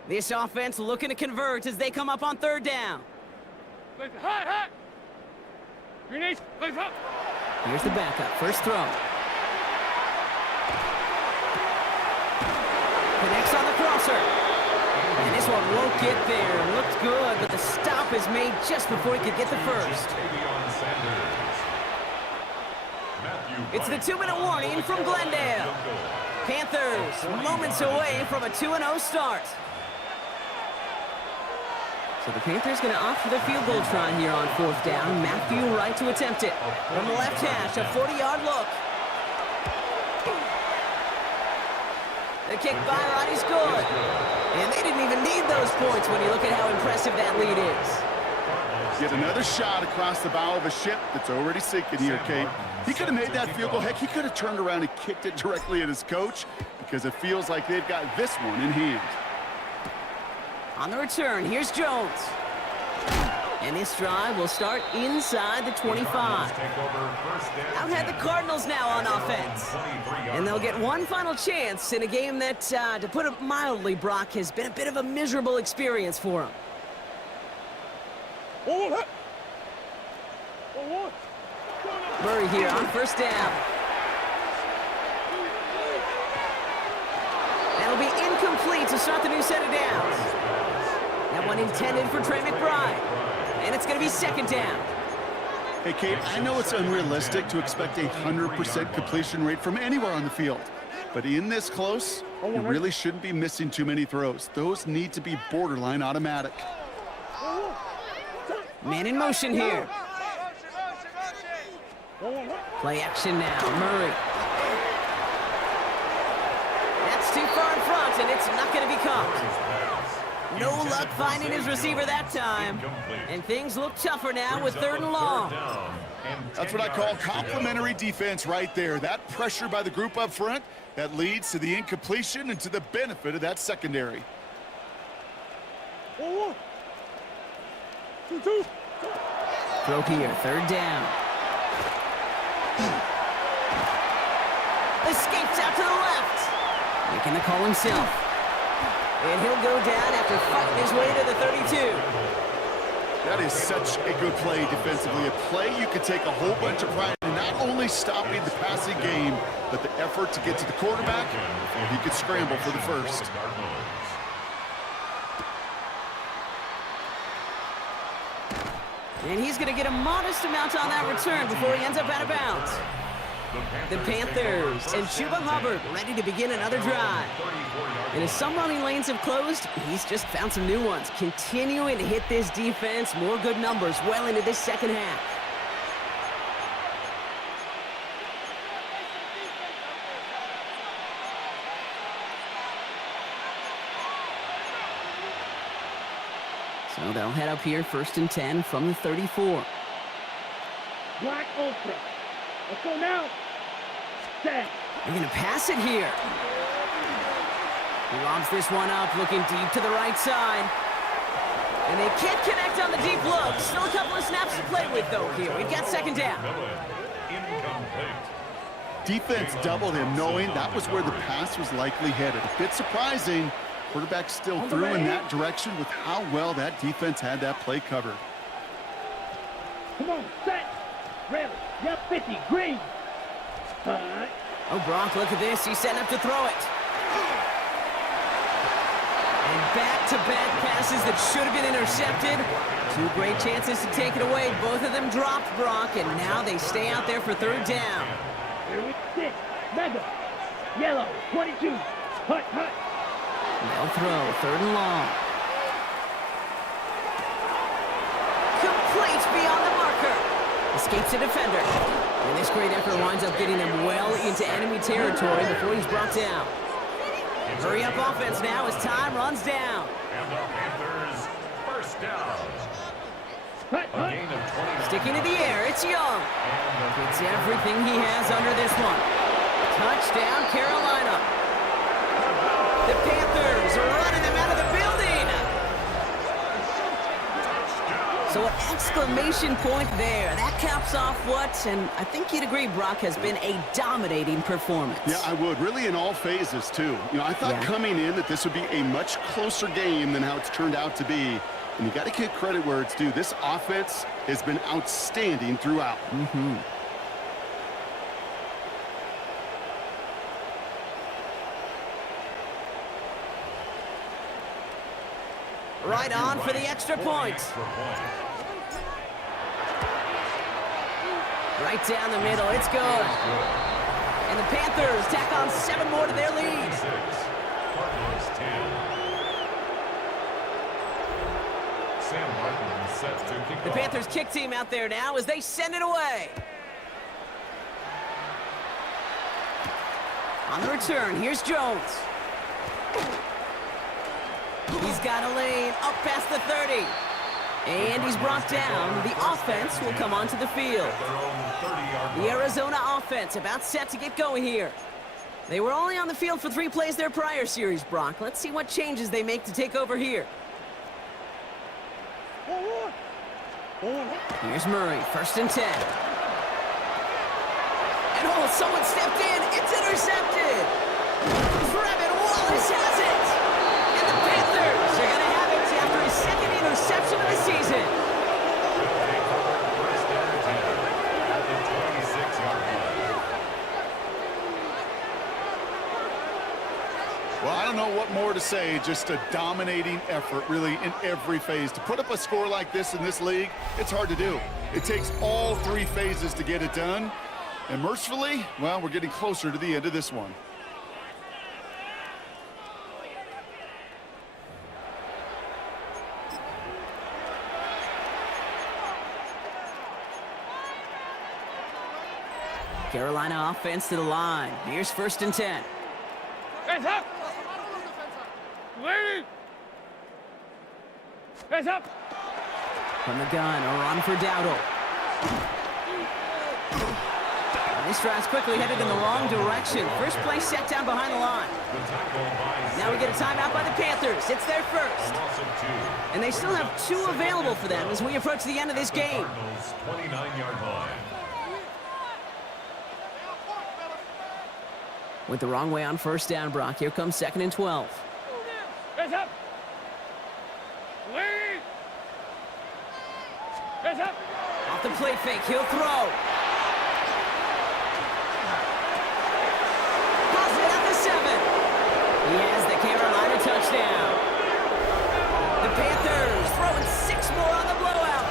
This offense looking to convert as they come up on 3rd down. Here's the backup. First throw. Connects on the crosser. And this one won't get there. Looked good, but the stop is made just before he could get the first. It's the 2-minute warning from Glendale. Panthers moments away from a 2-0 start. So the Panthers going to opt for the field goal try here on 4th down. Matthew Wright to attempt it. From the left hash, a 40-yard look. The kick by Roddy's good. And they didn't even need those points when you look at how impressive that lead is. Get another shot across the bow of a ship that's already sinking here, Kate. He could have made that field goal. Heck, he could have turned around and kicked it directly at his coach because it feels like they've got this one in hand. On the return, here's Jones. And this drive will start inside the 25. Out had the Cardinals now on offense. And they'll get one final chance in a game that, to put it mildly, Brock, has been a bit of a miserable experience for them. Murray here on first down. That'll be incomplete to start the new set of downs. That one intended for Trey McBride. And it's going to be second down. Hey, Kate, I know it's unrealistic to expect a 100% completion rate from anywhere on the field. But in this close, you really shouldn't be missing too many throws. Those need to be borderline automatic. Man in motion here. Play action now, Murray. That's too far in front, and it's not going to be caught. No luck finding his receiver that time. And things look tougher now with 3rd and long. That's what I call complimentary defense right there. That pressure by the group up front, that leads to the incompletion and to the benefit of that secondary. Throw here, 3rd down. Escapes out to the left. Making the call himself. And he'll go down after fighting his way to the 32. That is such a good play defensively. A play you could take a whole bunch of pride in not only stopping the passing game, but the effort to get to the quarterback, and he could scramble for the first. And he's going to get a modest amount on that return before he ends up out of bounds. The Panthers and Chuba Hubbard ready to begin another drive. And as some running lanes have closed, he's just found some new ones, continuing to hit this defense. More good numbers well into this second half. So they'll head up here 1st and 10 from the 34. Black Ultra. Let's go now. Set. They're going to pass it here. He lobs this one up, looking deep to the right side. And they can't connect on the deep look. Still a couple of snaps to play with, though, here. We've got 2nd down. Defense doubled him, knowing that was where the pass was likely headed. A bit surprising. Quarterback still threw in that direction with how well that defense had that play covered. Come on, set. Ready. Yep, 50. Green. Oh, Brock, look at this. He's setting up to throw it. And back-to-back passes that should have been intercepted. 2 great chances to take it away. Both of them dropped, Brock, and now they stay out there for 3rd down. Here we sit. Mega. Yellow. 22. Hut, hut. They'll throw 3rd and long. Complete beyond the marker. Escapes a defender. And this great effort winds up getting him well into enemy territory before he's brought down. Hurry up offense now as time runs down. And the Panthers, 1st down. A gain of 20. Sticking to the air, it's Young. Gets everything he has under this one. Touchdown, Carolina. The Panthers are running them out of the building. So an exclamation point there. That caps off what, and I think you'd agree, Brock, has been a dominating performance. Yeah, I would. Really in all phases, too. You know, I thought coming in that this would be a much closer game than how it's turned out to be. And you got to give credit where it's due. This offense has been outstanding throughout. Right on for the extra point. Right down the middle, it's good. And the Panthers tack on 7 more to their lead. The Panthers kick team out there now as they send it away. On the return, here's Jones. He's got a lane up past the 30. And he's brought down. The offense will come onto the field. At their own 30-yard line. The Arizona offense about set to get going here. They were only on the field for 3 plays their prior series, Brock. Let's see what changes they make to take over here. Here's Murray, 1st and 10. And someone stepped in. It's intercepted. Brevin Wallace has it. And the Panthers are going to have it after his 2nd interception of the season. First and 10 at the 26-yard line. Well, I don't know what more to say. Just a dominating effort, really, in every phase. To put up a score like this in this league, it's hard to do. It takes all 3 phases to get it done. And mercifully, well, we're getting closer to the end of this one. Carolina offense to the line. Here's 1st and 10. Hands up! Lady! Hands up! From the gun, a run for Dowdle. This drive's quickly headed in the wrong direction. First play set down behind the line. Now we get a timeout by the Panthers. It's their first. And they still have 2 available for them as we approach the end of this game. 29-yard line. Went the wrong way on 1st down, Brock. Here comes 2nd and 12. Hands up! Lady! Hands up! Off the play fake, he'll throw. Pulls it at the 7. He has the Carolina touchdown. The Panthers throwing 6 more on the blowout.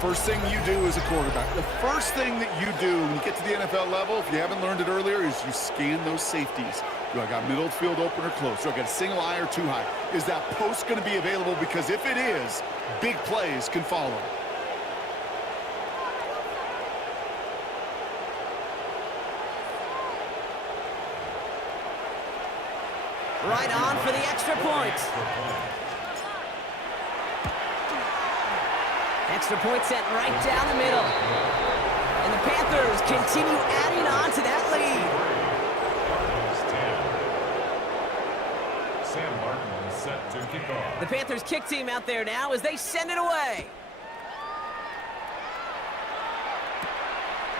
First thing you do as a quarterback, the first thing that you do when you get to the NFL level, if you haven't learned it earlier, is you scan those safeties. Do I got middle field open or close? Do I got a single high or 2 high? Is that post going to be available? Because if it is, big plays can follow. Right on for the extra point. Extra point sent right down the middle. And the Panthers continue adding on to that lead. Sam Martin is set to kick off. The Panthers kick team out there now as they send it away.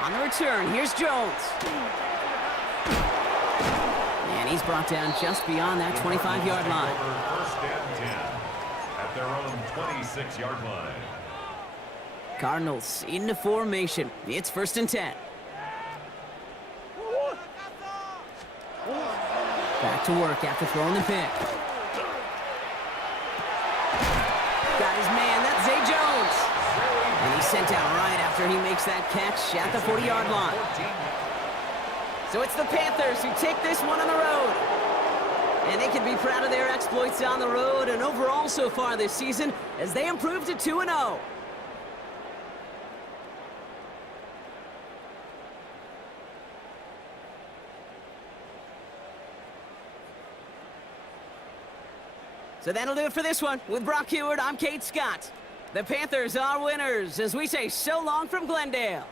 On the return, here's Jones. And he's brought down just beyond that 25-yard line. First and 10 at their own 26-yard line. Cardinals into formation. It's 1st and 10. Back to work after throwing the pick. Got his man, that's Zay Jones. And he's sent out right after he makes that catch at the 40-yard line. So it's the Panthers who take this one on the road. And they can be proud of their exploits on the road and overall so far this season as they improve to 2-0. So that'll do it for this one. With Brock Heward, I'm Kate Scott. The Panthers are winners as we say so long from Glendale.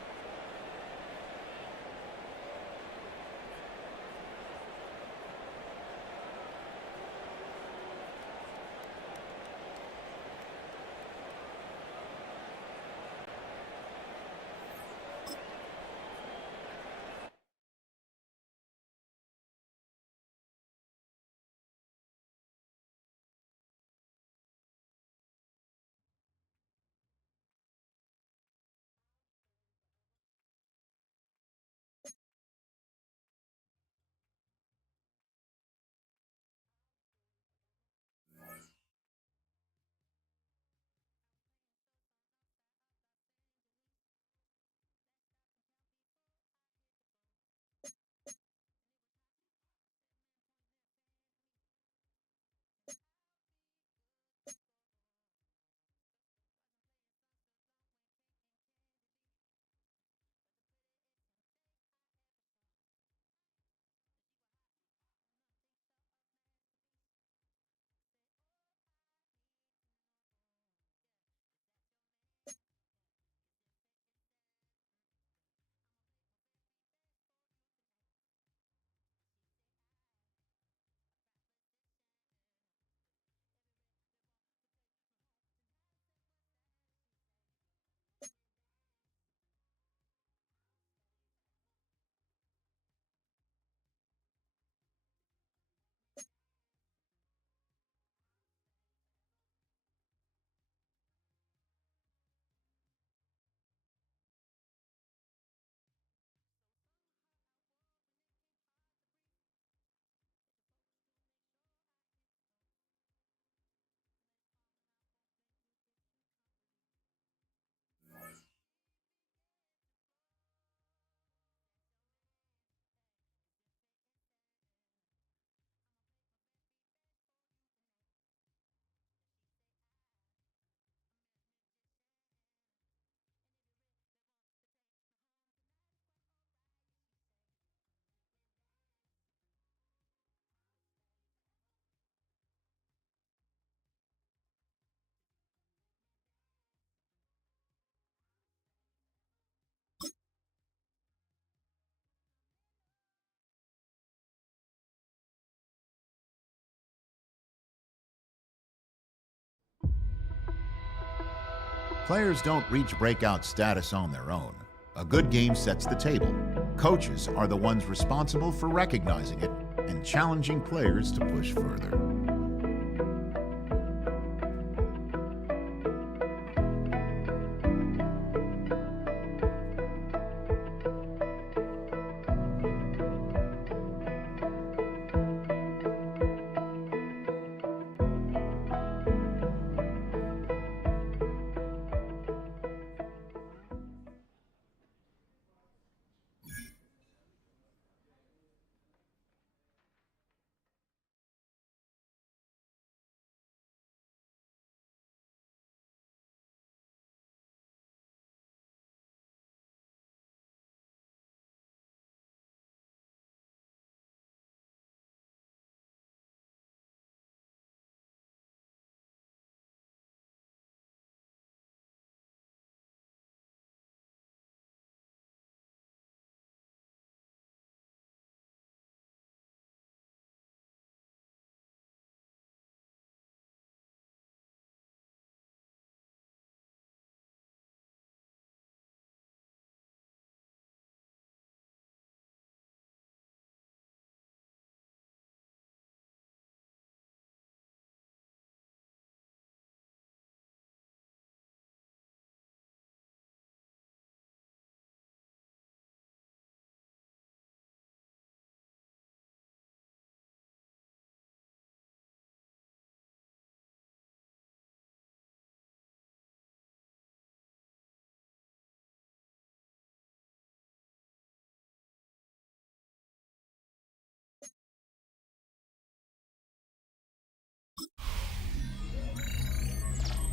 Players don't reach breakout status on their own. A good game sets the table. Coaches are the ones responsible for recognizing it and challenging players to push further.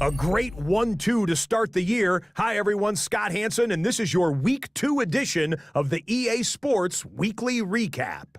A great 1-2 to start the year. Hi, everyone. Scott Hansen, and this is your Week 2 edition of the EA Sports Weekly Recap.